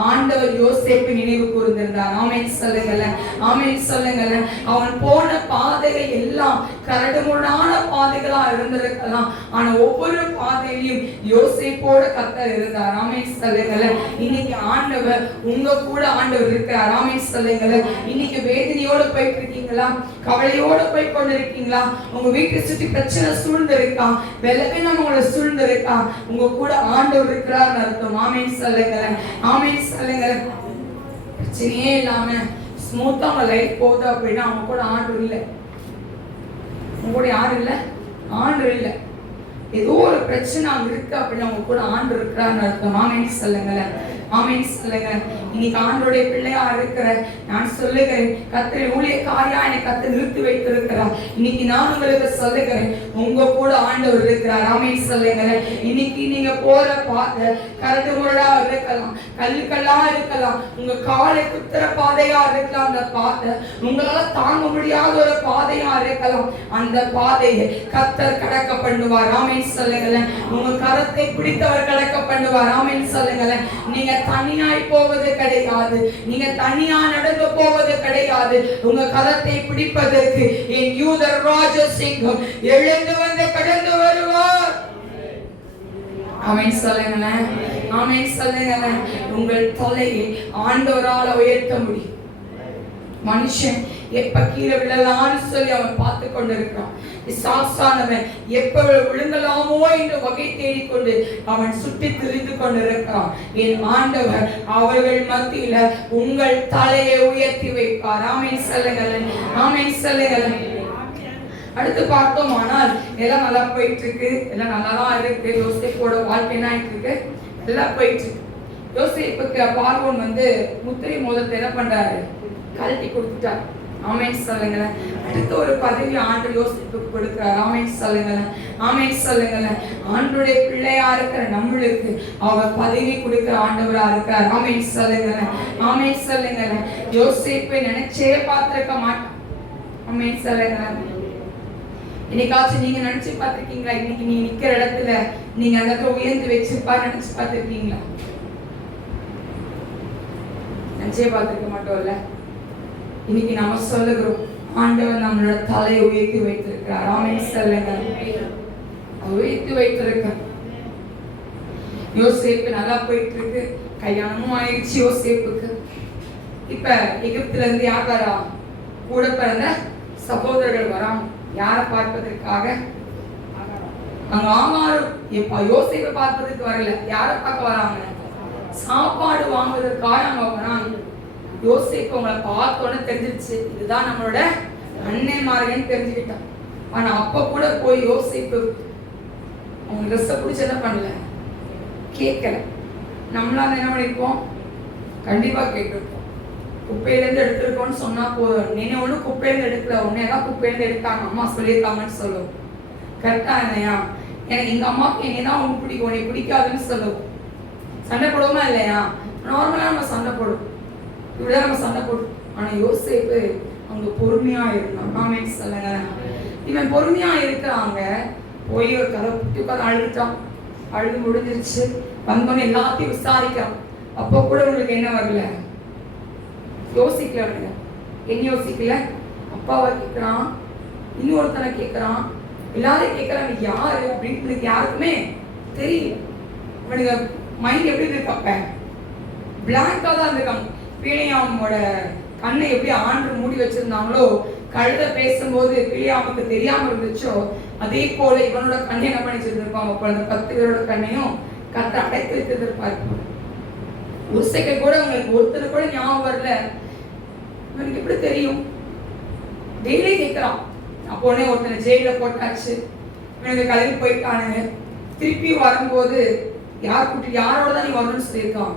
ஆண்டவர் யோசேப்பு நினைவு கூர்ந்திருந்தார். ஆமென் சொல்லுங்களேன், ஆமென் சொல்லுங்களேன். அவன் போன பாதைகள் எல்லாம் கரடுமுரடான பாதைகளா இருந்திருக்கலாம். ஆனா ஒவ்வொரு பாதையிலும் யோசேப்போட கர்த்தர் இருந்தார். ஆமென் சொல்லுங்களேன். இன்னைக்கு ஆண்டவர் உங்க கூட ஆண்டவர் இருக்கிறார். ஆமென் சொல்லுங்களேன். இன்னைக்கு வேதனையோட போயிட்டு இருக்கீங்களா? கவலையோட போய் கொண்டு இருக்கீங்களா? உங்க வீட்டை சுற்றி பிரச்சனை சூழ்ந்து இருக்கா? வெள்ளவே உங்களை சூழ்ந்து இருக்கா? உங்க கூட ஆண்டவர் இருக்கிறார் அர்த்தம். ஆமென் சொல்லுங்களேன், ஆமென் சொல்லுங்களேன். பிரச்சனையே இல்லாம ஸ்மூத்தா உங்க லைஃப் போகுது அப்படின்னா அவங்க கூட ஆண்டவர் இல்லை. உங்க கூட யாரும் இல்லை, ஆண்டவர் இல்லை. ஏதோ ஒரு பிரச்சனை அங்க இருக்கு அப்படின்னா அவங்க கூட ஆண்டவர் இருக்கிறார் அர்த்தம். ஆமென் சொல்லுங்களேன், ஆமென் சொல்லுங்களேன். இன்னைக்கு ஆண்டவருடைய பிள்ளையா இருக்கிற நான் சொல்லுகிறேன், கர்த்தரை ஊழியக்காரியா என்னை கர்த்தர் நிறுத்தி வைத்திருக்கிறார். இன்னைக்கு நான் உங்களுக்கு சொல்லுகிறேன், உங்க கூட ஆண்டவர் இருக்கிறார். ஆமென் சொல்லுங்களேன். இன்னைக்கு நீங்க போற பாதை கரடு முரடா இருக்கலாம், கல்லுக்கல்லா இருக்கலாம், உங்க காலை குத்துற பாதையா இருக்கலாம். அந்த பாதை உங்களால தாங்க முடியாத ஒரு பாதையா இருக்கலாம். அந்த பாதையை கர்த்தர் கடக்க பண்ணுவார். ஆமென் சொல்லுங்களேன். உங்க கரத்தை பிடித்தவர் கடக்க பண்ணுவார். ஆமென் சொல்லுங்களேன். நீங்க தனியாய் போவது கிடையாது. நீங்க தனியா நடந்து போவது கிடையாது. உங்க கரத்தை பிடிப்பதற்கு என் யூத ராஜசிங்கம் எழுந்து வந்து கடந்து வருவார். ஆமென் சொல்லுங்களேன், ஆமென் சொல்லுங்களேன். உங்கள் தலையை ஆண்டவரால உயர்த்த முடியும். மனுஷன் எப்ப கீழே விழலான்னு சொல்லி அவன் பார்த்து கொண்டிருக்கிறான். பிசாசானவன் எப்ப விழுங்கலாமோ என்று வகை தேடிக்கொண்டு அவன் சுற்றி திரிந்து கொண்டிருக்கிறான். என் ஆண்டவர் அவர்கள் மத்தியில உங்கள் தலையை உயர்த்தி வைப்பார். ஆமென் சொல்லுங்களேன், ஆமென் சொல்லுங்களேன். அடுத்து பார்த்தோமானால் எல்லாம் நல்லா போயிட்டு இருக்கு, எல்லாம் நல்லா தான் இருக்கு. யோசேப்போட வாழ்க்கை என்ன ஆயிட்டு இருக்கு, எல்லாம் போயிட்டு இருக்கு. யோசேப்புக்கு பார்வோன் வந்து முத்திரை மோதிரத்தை என்ன பண்றாரு, கழட்டி கொடுத்துட்டார். ஆமென் சொல்லுங்களேன். அடுத்த ஒரு பதவி ஆண்டு யோசேப்புக்கு கொடுக்கிறார். ஆமென் சொல்லுங்களேன், ஆமென் சொல்லுங்களேன். ஆண்டுடைய பிள்ளையா இருக்கிற நம்மளுக்கு அவர் பதவி கொடுக்கிற ஆண்டவரா இருக்கிறார். ஆமென் சொல்லுங்களேன், ஆமென் சொல்லுங்களேன். யோசேப்பை நினைச்சே பார்த்திருக்க மாட்டான். ஆமென் சொல்லுங்களேன். இன்னைக்காச்சும் நீங்க நினைச்சு பார்த்திருக்கீங்களா, இன்னைக்கு நீ நிக்கிற இடத்துல நீங்க அந்த இடத்துல உயர்ந்து வச்சிருப்பா நினைச்சு பார்த்திருக்கீங்களா? நினைச்சே பார்த்திருக்க மாட்டோம்ல. இன்னைக்கு நம்ம சொல்லுகிறோம், ஆண்டவர் நம்மளோட தலையை உயர்த்தி வைத்திருக்கிறார். ஆமென் சொல்லுங்க, உயர்த்தி வைத்திருக்கிறார். யோசேப்பு நல்லா போயிட்டு இருக்கு, கல்யாணமும் ஆயிடுச்சு யோசேப்புக்கு. இப்ப எகிப்துல இருந்து யார் வரா, கூட பிறந்த சகோதரர்கள் வராங்க. யாரை பார்ப்பதற்காக? அங்க ஆமாரும் யோசேப்பை பார்ப்பதற்கு வரல, யாரை பார்க்க வராங்க? சாப்பாடு வாங்குவதற்காக அங்க வராங்க. யோசேப்பு உங்களை பார்த்தோன்னு தெரிஞ்சிருச்சு, இதுதான் நம்மளோட அன்னைமார்கள்னு தெரிஞ்சுக்கிட்டான். ஆனா அப்ப கூட போய் யோசேப்பு அவங்க ட்ரெஸ்ஸை பிடிச்சி என்ன பண்ணல, கேட்கல. நம்மளால என்ன பண்ணிருப்போம், கண்டிப்பா கேட்டிருப்போம். குப்பையிலேருந்து எடுத்திருக்கோம்னு சொன்னா போதும். நீ ஒன்றும் குப்பையிலேருந்து எடுக்கல, உன்னையெல்லாம் குப்பையிலேருந்து எடுத்தாங்க, அம்மா சொல்லியிருக்காங்கன்னு சொல்லுவோம். கரெக்டா இல்லையா? எனக்கு எங்க அம்மாவுக்கு என்னதான் உனக்கு பிடிக்கும், உனக்கு பிடிக்காதுன்னு சொல்லுவோம். சண்டை போடுவோமா இல்லையா? நார்மலா நம்ம சண்டை போடுவோம், இப்படிதான் நம்ம சண்டை போடுவோம். ஆனா யோசேப்பு அவங்க பொறுமையா இருந்தான். ஆமென் சொல்லுங்க. இவன் பொறுமையா இருக்கிறாங்க. போய் ஒரு கதை புட்டி உட்காந்து அழுதுட்டான். அழுது முடிஞ்சிருச்சு. வந்தோன்னு எல்லாத்தையும் விசாரிக்கிறான். அப்போ கூட உங்களுக்கு என்ன வரல, யோசிக்கல. என்ன யோசிக்கல? அப்பாவை கேட்கிறான், இன்னொருத்தனை கேட்கிறான், எல்லாரையும் கேட்கறாங்க யாரு அப்படின்னு யாருக்குமே தெரியல. இவனுக்கு மைண்ட் எப்படி இருக்கப்ப பிளாங்கா தான் இருக்காங்க. பிளியாமோட கண்ணை எப்படி ஆண்டு மூடி வச்சிருந்தாங்களோ, கழுத பேசும்போது பிளியாமுக்கு தெரியாம இருந்துச்சோ, அதே போல இவனோட கண்ணை என்ன பண்ணி வச்சிருப்பாங்க. அப்போ அந்த 10 பேரோட கண்ணையும் கத்த அடைத்து வைத்திருப்பாரு. ஒரு செகண்ட் கூட உங்களுக்கு ஒருத்தர் கூட ஞாபகம் வரல. இவனுக்கு எப்படி தெரியும்? டெய்லி கேட்கிறான். அப்போ உடனே ஒருத்தனை ஜெயில போட்டாச்சு, இவனுக்கு கலந்து போயிட்டானுங்க. திருப்பி வரும்போது யாரோட தான் நீ வரணும்னு சொல்லியிருக்கான்,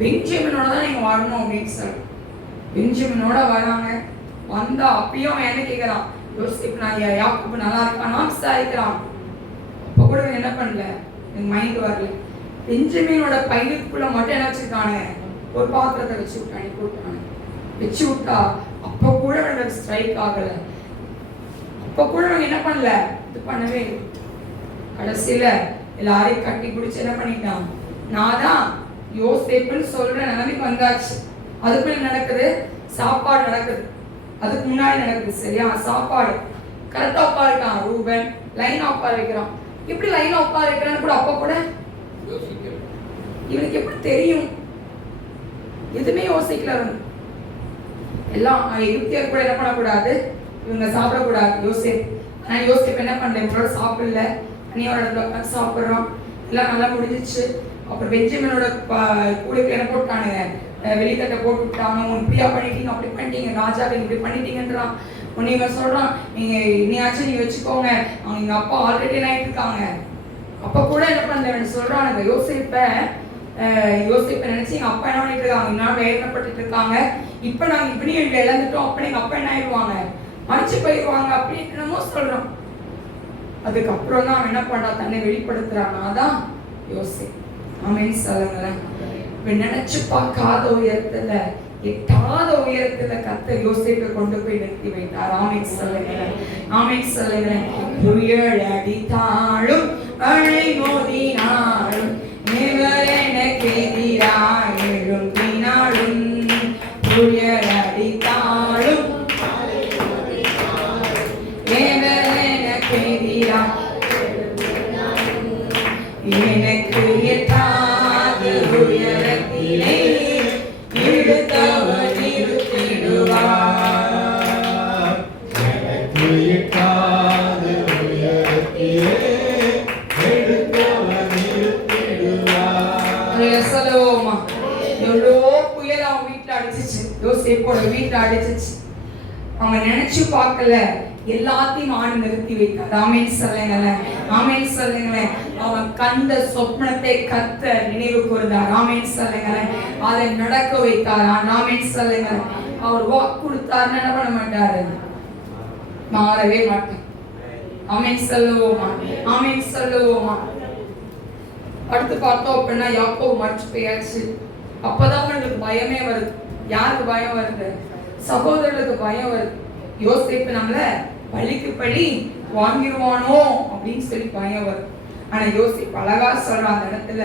பெஞ்சமினோட தான் நீங்க வரணும் அப்படின்னு சொல்லி பெஞ்சமினோட வராங்க. வந்தா அப்பயும் அவன் என்ன கேட்கறான், யோசிப்பு நான் யாக்கோபு நல்லா இருக்கானா விசாரிக்கிறான். அப்ப கூட என்ன பண்ணல, எனக்கு மைண்ட் வரல. பெஞ்சமினோட பையனுக்குள்ள மட்டும் என்ன வச்சிருக்கானு, ஒரு பாத்திரத்தை வச்சு விட்டானே போட்டானு வச்சு விட்டா. அப்ப கூட எனக்கு ஸ்ட்ரைக் ஆகல. அப்ப கூட நாங்க என்ன பண்ணல, இது பண்ணவே. கடைசியில எல்லாரையும் கட்டி பிடிச்சு என்ன பண்ணிட்டான், நான் தான் யோசேப்புன்னு சொல்ற நிலைமைக்கு வந்தாச்சு. அதுக்குள்ள நடக்குது, சாப்பாடு நடக்குது. அதுக்கு முன்னாடி நடக்குது சரியா, சாப்பாடு கரெக்டா உட்காருக்கான். ரூபன் லைனா உட்கார வைக்கிறான். எப்படி லைனா உட்கார வைக்கிறான்னு கூட அப்ப கூட இவனுக்கு எப்படி தெரியும்? எதுவுமே யோசிக்கல. எல்லாம் எகிப்தியர் கூட என்ன பண்ணக்கூடாது, இவங்க சாப்பிடக்கூடாது யோசேப். ஆனா யோசேப் என்ன பண்ணல, இவங்களோட சாப்பிடல, அன்னியோட இடத்துல உட்காந்து சாப்பிட்றோம். எல்லாம் நல்லா முடிஞ்சிச்சு. அப்புறம் பெஞ்சமினோட கூடைக்கு என்ன போட்டானுங்க, வெளிக்கட்டை போட்டு விட்டாங்க. உங்க இப்படியா பண்ணிட்டீங்க, அப்படி பண்ணிட்டீங்க, ராஜாவை இப்படி பண்ணிட்டீங்கன்றான். நீங்க சொல்றான், நீங்க இன்னையாச்சும் நீ வச்சுக்கோங்க, அவங்க எங்க அப்பா ஆல்ரெடி ஆயிட்டு இருக்காங்க. அப்ப கூட என்ன பண்ணல சொல்றானுங்க, யோசிப்பை நினைச்சு எங்க அப்பா என்ன பண்ணிட்டு இருக்காங்க, இன்னும் வேதனைப்பட்டு இருக்காங்க. இப்ப நாங்க இப்படி இழந்துட்டோம், அப்ப எங்க அப்பா என்ன ஆயிடுவாங்க, மறைச்சு போயிடுவாங்க அப்படி என்னமோ சொல்றோம். அதுக்கப்புறம் தான் அவன் என்ன பண்ணா, தன்னை வெளிப்படுத்துறான். அதான் யோசிப். ஆமென் சொல்லுங்களேன். நினைச்சு பார்க்காத உயரத்துல, எட்டாத உயரத்துல கர்த்தர் யோசேப்பை கொண்டு போய் நிறுத்தி வைத்தார். ஆமென் சொல்லுங்களேன், ஆமென் சொல்லுங்களேன். புயல் அடித்தாலும் அலை மோதினாலும் இவர் எனக்கு எதிராய் எழும்பினாலும் எட்டாது உயரத்திலே எடுத்தவர் நிறுத்திடுவார். சொல்லுவோமா, எவ்வளோ புயல் அவன் வீட்டுல அடிச்சிச்சு, யோசேப்போட வீட்டுல அடிச்சிச்சு. அவன் நினைச்சு பார்க்கல, எல்லாத்தையும் ஆண்டு நிறுத்தி வைத்தார். ஆமென் சொல்லுங்களேன், ஆமென் சொல்லுங்களேன். அவன் கண்ட சொப்னத்தை கர்த்தர் நினைவு கூர்ந்தார். ஆமென் சொல்லுங்களேன். அதை நடக்க வைத்தார். ஆமென் சொல்லுங்களேன். அவர் வாக்கு கொடுத்தார், என்ன பண்ண மாட்டாரு, மாறவே மாட்டார். ஆமென் சொல்லுவோமா, ஆமென் சொல்லுவோமா. அடுத்து பார்த்தோம் அப்படின்னா யாக்கோபு மரிச்சு போயாச்சு. அப்பதான் அவங்களுக்கு பயமே வருது. யாருக்கு பயம் வருது? சகோதரர்களுக்கு பயம் வருது. யோசேப்பு நம்மள பழிக்கு பழி வாங்கிடுவானோ அப்படின்னு சொல்லி பயம் வருது. ஆனா யோசேப்பு அழகா சொல்ற அந்த இடத்துல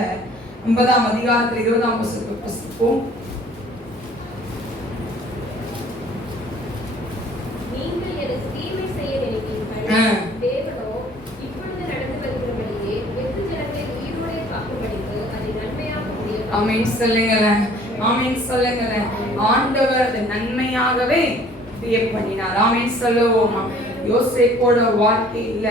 50ஆம் அதிகாரத்துல 20ஆம் வசனத்தை வாசிப்போம். நீங்கள் எனக்கு தீமை செய்ய நினைக்கிறீர்கள், தேவனோ இப்பொழுது நடந்து வருகிறபடியே வெகு ஜனங்களை உயிரோடே காக்கும்படிக்கு அதை நன்மையாக முடியும். ஆமென் சொல்லுங்களேன், ஆமென் சொல்லுங்களேன். ஆண்டவர் அதை நன்மையாகவே பண்ணினார். ஆமென் சொல்லுவோமா. யோசேப்போட வாழ்க்கையில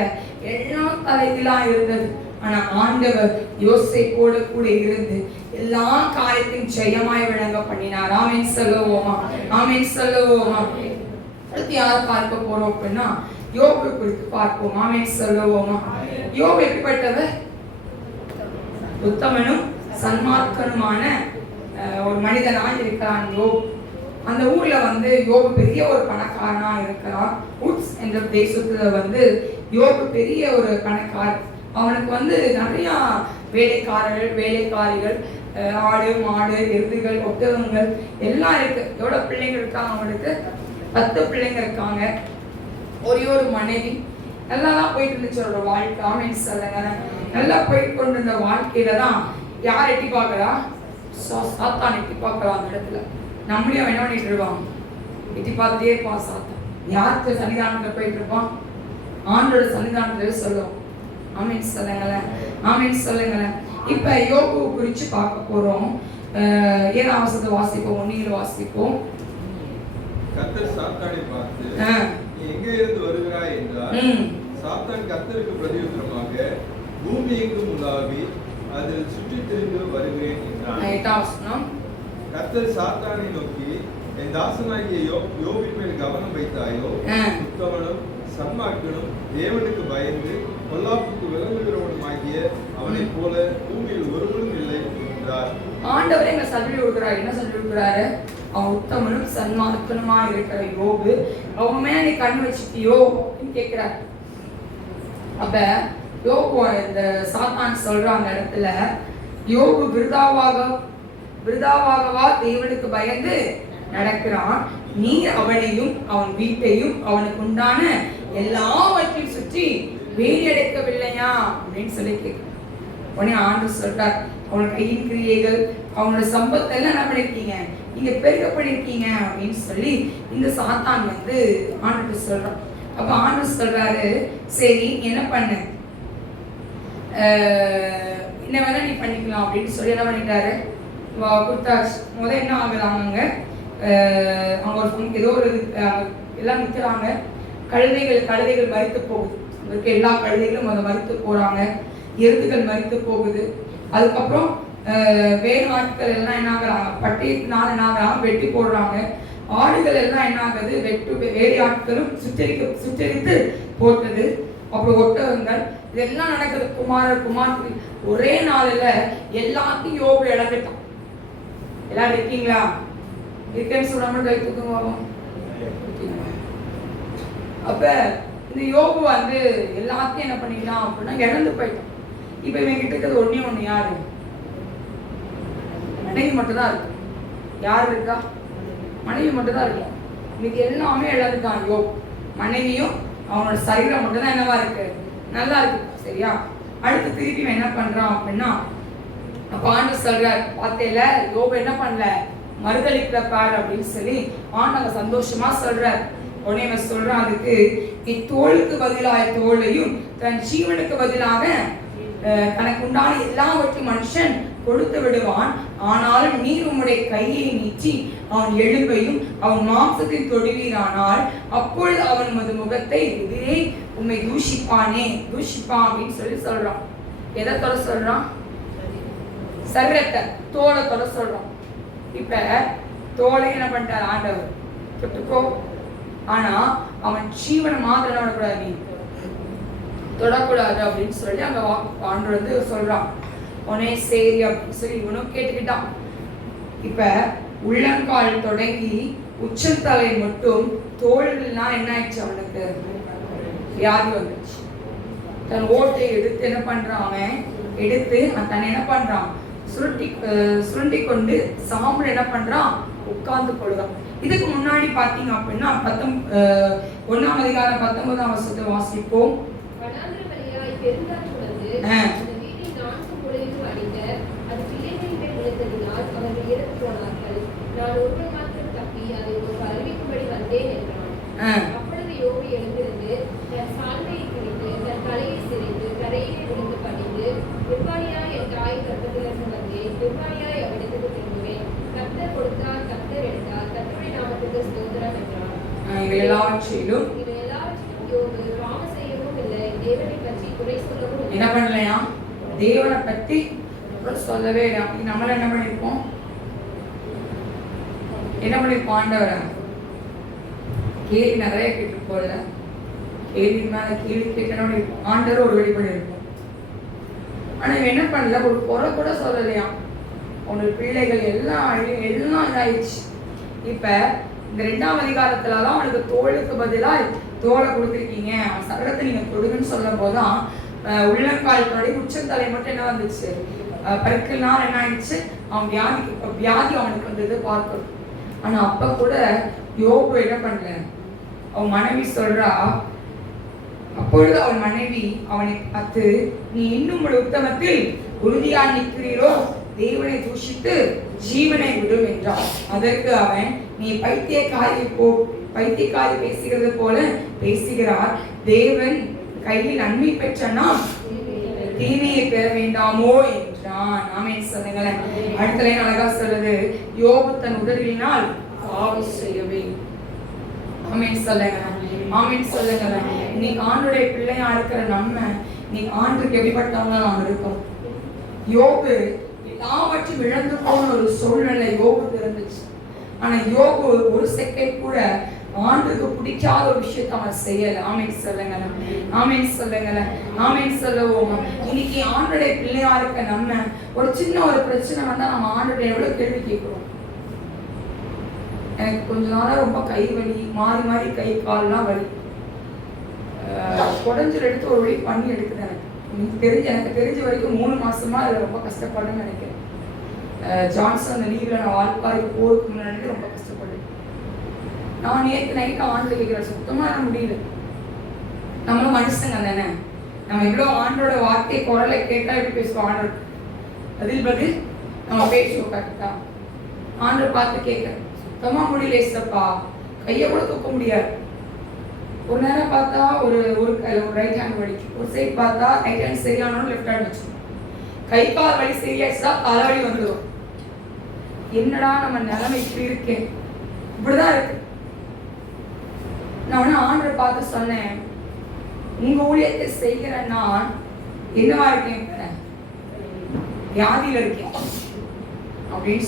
எல்லாம் தலைகீழா இருந்தது. ஆனா ஆண்டவர் யோசேப்போட கூட இருந்து எல்லா காரியத்தையும் ஜெயமாய் விளங்க பண்ணினார். ஆமென் சொல்லுவோமா, ஆமென் சொல்லுவோமா. அடுத்து யார் பார்க்க போறோம் அப்படின்னா யோபு குறித்து பார்ப்போம். ஆமென் சொல்லுவோமா. யோபு எப்படிப்பட்டவர்? உத்தமனும் சன்மார்க்கனுமான ஒரு மனிதனா இருக்கிறான் யோபு. அந்த ஊர்ல யோபு பெரிய ஒரு பணக்காரனா இருக்கிறான். உட்ஸ் என்ற தேசத்துல யோபு பெரிய ஒரு பணக்காரர். அவனுக்கு நிறைய வேலைக்காரர்கள், வேலைக்காரிகள், ஆடு மாடு எருதுகள் ஒட்டகங்கள் எல்லாம் இருக்கு. எவ்வளவு பிள்ளைங்க இருக்காங்க அவனுக்கு? 10 பிள்ளைங்க இருக்காங்க. ஒரே ஒரு மனைவி. நல்லா தான் போயிட்டு இருந்துச்சு அவரோட வாழ்க்கை. ஆமென் சொல்லுங்க. நல்லா போயிட்டு கொண்டு இருந்த வாழ்க்கையில தான் யார் எட்டி பார்க்கறா? சாத்தான் எட்டி பார்க்கறா. அந்த இடத்துல நம்மளையும் என்ன பண்ணிட்டு இருப்பான்? எட்டி பார்த்துட்டே இருப்பான் சாத்தான். யாருக்கு சன்னிதானத்துல போயிட்டு இருப்பான்? ஆண்டோட சன்னிதானத்துல சொல்லுவோம். ஆமென் சொல்லுங்களேன், ஆமென் சொல்லுங்களேன். இப்ப யோபு குறிச்சு பார்க்க போறோம். 7ஆம் வசனத்தை வாசிப்போம், 1 வாசிப்போம். கர்த்தர் சாத்தானை பார்த்து, நீ எங்கே இருந்து வருகிறாய் என்றார். சாத்தான் கர்த்தருக்கு பிரதியுத்தரமாக, பூமி எங்கும் உலாவி அதில் சுற்றித் திரிந்து வருகிறேன் என்றான். 8ஆம் வசனம். கர்த்தர் சாத்தானை நோக்கி, என் தாசனாகிய யோபின் மேல் கவனம் வைத்தாயோ? உத்தமனும் சன்மார்க்கனும் தேவனுக்கு பயந்து பொல்லாப்புக்கு விளங்குகிறவனுமாகிய அவனைப் போல பூமியில் ஒருவரும் இல்லை என்றார். ஆண்டவரே எங்க சொல்லி கொடுக்கிறார். என்ன சொல்லி கொடுக்கிறாரு? அவன் உத்தமனும் சன்மார்க்கனுமா இருக்கிற யோபு, அவன் மேல நீ கண் வச்சுட்டியோ அப்படின்னு கேட்கிறார். அப்ப யோபு இந்த சாத்தான் சொல்ற அந்த இடத்துல யோபு விருதாவாகவா தேவனுக்கு பயந்து நடக்கிறான். நீ அவனையும் அவன் வீட்டையும் அவனுக்கு உண்டான எல்லாவற்றையும் சுற்றி வேலையடைக்கவில்லையா அப்படின்னு சொல்லி கேட்கிறான். உடனே ஆண்டவர் சொல்றார், அவனோட கையின் கிரியைகள், அவனோட சம்பத்தை எல்லாம் என்ன பண்ணிருக்கீங்க? நீங்க பெருக பண்ணிருக்கீங்க அப்படின்னு சொல்லி இந்த சாத்தான் ஆண்டவர் சொல்றான். அப்ப ஆண்டவர் சொல்றாரு, சரி என்ன பண்ண, என்ன வேணா நீ பண்ணிக்கலாம் அப்படின்னு சொல்லி என்ன பண்ணிட்டாரு? கொடுத்தாச்சு. முதல் என்ன ஆகுறாங்க, அவங்க ஒரு ஏதோ ஒரு எல்லாம் நிற்கிறாங்க. கழுதைகள் மரித்து போகுது. அவருக்கு எல்லா கழுதைகளும் மரித்து போறாங்க. எருதுகள் மரித்து போகுது. அதுக்கப்புறம் வேறு ஆட்கள் எல்லாம் என்ன ஆகுறாங்க? பட்டயத்தினால என்ன ஆகுறாங்க? வெட்டி போடுறாங்க. ஆடுகள் எல்லாம் என்ன ஆகுது? வேறு ஆட்களும் சுற்றறித்து போட்டது. அப்புறம் ஒட்டகங்கள் இதெல்லாம் நடக்குது. குமாரத்தி ஒரே நாளில் எல்லாத்தையும் யோபு இழந்துட்டான். எல்லாரும் இருக்கீங்களா? இருக்கேன்னு சொல்லாம கை தூக்குங்க. அப்ப இந்த யோபு எல்லாத்தையும் என்ன பண்ணிக்கலாம் அப்படின்னா இழந்து போயிட்டான். இப்ப இவங்க கிட்ட இருக்கிறது ஒண்ணு யாரு? மனைவி மட்டும் தான் இருக்கு. யார் இருக்கா? மனைவி மட்டும் தான் இருக்கும். இன்னைக்கு எல்லாமே இழந்துட்டான் யோபு. மனைவியும் அவனோட சரீரம் மட்டும் தான் என்னவா இருக்கு? நல்லா இருக்கு. சரியா? அடுத்து திருப்பி என்ன பண்றான் அப்படின்னா, அப்ப ஆண்டவர் சொல்றார், பார்த்தேல யோபு என்ன பண்ணல, மறுதளிக்கிற பார் அப்படின்னு சொல்லி ஆண்டவர் சந்தோஷமா சொல்றார். உடனே அவன் சொல்றான், அதுக்கு இத்தோளுக்கு பதிலாக தோளையும் தன் ஜீவனுக்கு பதிலாக தனக்கு உண்டான எல்லாவற்றையும் மனுஷன் கொடுத்து விடுவான். ஆனாலும் நீர் உம்முடைய கையை நீட்டி அவன் எலும்பையும் அவன் மாம்சத்தை தொடுவீரானால் அப்பொழுது அவன் முக சர்வத்தை எதிரே உண்மை தூஷிப்பான் அப்படின்னு சொல்றான். எதை தொட சொல்றான்? சர்வத்தை, தோலை தொட சொல்றான். இப்ப தோலை என்ன பண்ணிட்டார் ஆண்டவர்? தொட்டுக்கோ. ஆனா அவன் ஜீவனை மாத்திரம் என்ன பண்ணக்கூடாது, நீ தொடக்கூடாது அப்படின்னு சொல்லி அங்க ஆண்டவர் சொல்றான். உனே சரி அப்படின்னு சொல்லி இவனும் கேட்டுக்கிட்டான். இப்ப உள்ளங்கால் தொடங்கி உச்சந்தலை மட்டும் தோள்கள்லாம் என்ன ஆயிடுச்சு, அவனுக்கு வியாதி வந்துச்சு. தன் ஓட்டை எடுத்து என்ன பண்றான், அவன் எடுத்து தன்னை என்ன பண்றான், சுருட்டி கொண்டு சாம்பல் என்ன பண்றான், உட்கார்ந்து கொள்ளுறான். இதுக்கு முன்னாடி பாத்தீங்க அப்படின்னா 1ஆம் அதிகாரம் 19ஆம் வசனத்தை வாசிப்போம். நான் ஒருவர் மாத்திரம் தப்பி அதை ஒரு அறிவிக்கும்படி வந்தேன் என்றான். அப்பொழுது யோபு எழுந்திருந்து தன் சால்வையை கிழித்து தன் தலையை சிரித்து கரையிலே விழுந்து பணிந்து, நிர்வாணியாய் என் தாய் கர்ப்பத்திலிருந்து வந்தேன், நிர்வாணியாய் அவனிடத்துக்கு திரும்புவேன். கர்த்தர் கொடுத்தார், கர்த்தர் எடுத்தார், கர்த்தருடைய நாமத்துக்கு ஸ்தோத்திரம் என்றான். இவை எல்லாவற்றிலும் யோபு பாவம் செய்யவும் இல்லை, தேவனை பற்றி குறை சொல்லவும் என்ன பண்ணலையா, தேவனை பற்றி சொல்லவே இல்லை. நம்மள என்ன பண்ணிருப்போம், என்ன பண்ணிருப்போம், ஆண்டவரை கேள்வி நிறைய கேட்டு போல, கேள்வி மேல கேள்வி கேட்கணும் ஆண்டவர் ஒரு வழி பண்ணிருப்போம். ஆனா என்ன பண்ணல, ஒரு குறை கூட சொல்லலையா. உன்னோட பிள்ளைகள் எல்லாம் இதாயிடுச்சு. இப்ப இந்த 2ஆம் அதிகாரத்துலதான் அவனுக்கு தோளுக்கு பதிலா தோலை கொடுத்துருக்கீங்க, அவன் சரகத்தை நீங்க கொடுங்கன்னு சொல்லும் போதுதான் உள்ளங்கால் தொடங்கி உச்சந்தலை மட்டும் என்ன வந்துச்சு, பருக்கெல்லாம் என்ன ஆயிடுச்சு, அவன் வியாதி அவனுக்கு வந்தது பார்க்கணும். ஆனா அப்ப கூட யோபு என்ன பண்ணல, அவன் மனைவி சொல்றா, அப்பொழுது அவன் மனைவி அவனை பார்த்து, நீ இன்னும் ஒரு உத்தமத்தில் உறுதியா நிற்கிறீரோ, தேவனை தூஷித்து ஜீவனை விடும் என்றான். அதற்கு அவன், நீ பைத்தியக்காரி பேசுகிறது போல பேசுகிறார், தேவன் கையில் நன்மை பெற்றனா தீமையை பெற வேண்டாமோ என்றான். ஆமென் சொல்லுங்களேன். அடுத்த லைன் அழகா சொல்லுது, யோபு தன் உதடுகளினால் பாவம் செய்யவே. ஆமென் சொல்லுங்களேன். ஆமென் சொல்லுங்களேன். இன்னைக்கு ஆண்டுடைய பிள்ளையா இருக்கிற நம்ம இன்னைக்கு ஆண்டுக்கு எப்படிப்பட்டவங்க நாம் இருக்கோம். யோபு எல்லாவற்றையும் இழந்து போன ஒரு சூழ்நிலை யோபுக்கு இருந்துச்சு. ஆனா யோபு ஒரு செகண்ட் கூட ஆண்டுக்கு பிடிக்காத ஒரு விஷயத்தை அவன் செய்யல. ஆமென் சொல்லுங்களேன். ஆமென் சொல்லுங்களேன். ஆமென் சொல்லுவோம். இன்னைக்கு ஆண்டுடைய பிள்ளையா இருக்க நம்ம ஒரு சின்ன ஒரு பிரச்சனை வந்தா நம்ம ஆண்டுடைய எவ்வளவு கேள்வி கேட்கிறோம். எனக்கு கொஞ்ச நாளா ரொம்ப கை வலி, மாறி மாறி கை கால்லாம் வலி, குடஞ்சல் எடுத்து ஒரு வழி பண்ணி எடுக்குது. எனக்கு தெரிஞ்ச வரைக்கும் 3 மாசமா அதில் ரொம்ப கஷ்டப்படுறேன்னு நினைக்கிறேன். ஜான்சன் அந்த லீவ்ல நான் வாழ்க்கைக்கு போறதுக்கு முன்னாடி ரொம்ப கஷ்டப்படுறேன். நான் நேற்று நைட்டு ஆண்டு கேட்கிறேன், சுத்தமா முடியல. நம்மளும் மனுஷங்க தானே, நம்ம இவ்வளோ ஆண்டோட வார்த்தை குரலை கேட்டா எப்படி பேசுவோம், ஆண்டோட அதில் பதில் நம்ம பேசுவோம் கரெக்டா. ஆண்டை பார்த்து கேட்கிறேன், சுத்தமா முடியல ஏசப்பா, கையை கூட தூக்க முடியாது. ஒரு நேரம் பார்த்தா ஒரு ரைட் ஹேண்ட் வலிக்கும், ஒரு சைட் பார்த்தா ரைட் ஹேண்ட் சரியானாலும் லெஃப்ட் ஹேண்ட் வச்சுக்கணும். கை கால் வலி சரியாச்சுன்னா தலைவலி வந்துடும். என்னடா நம்ம நிலைமை இப்படி இருக்கேன், இப்படிதான் இருக்கு. நான் ஆண்டரை பார்த்து சொன்னேன், உங்க ஊழியத்தை செய்கிற நான் என்னவா இருக்கேன், வியாதியில இருக்கேன் அப்படின்னு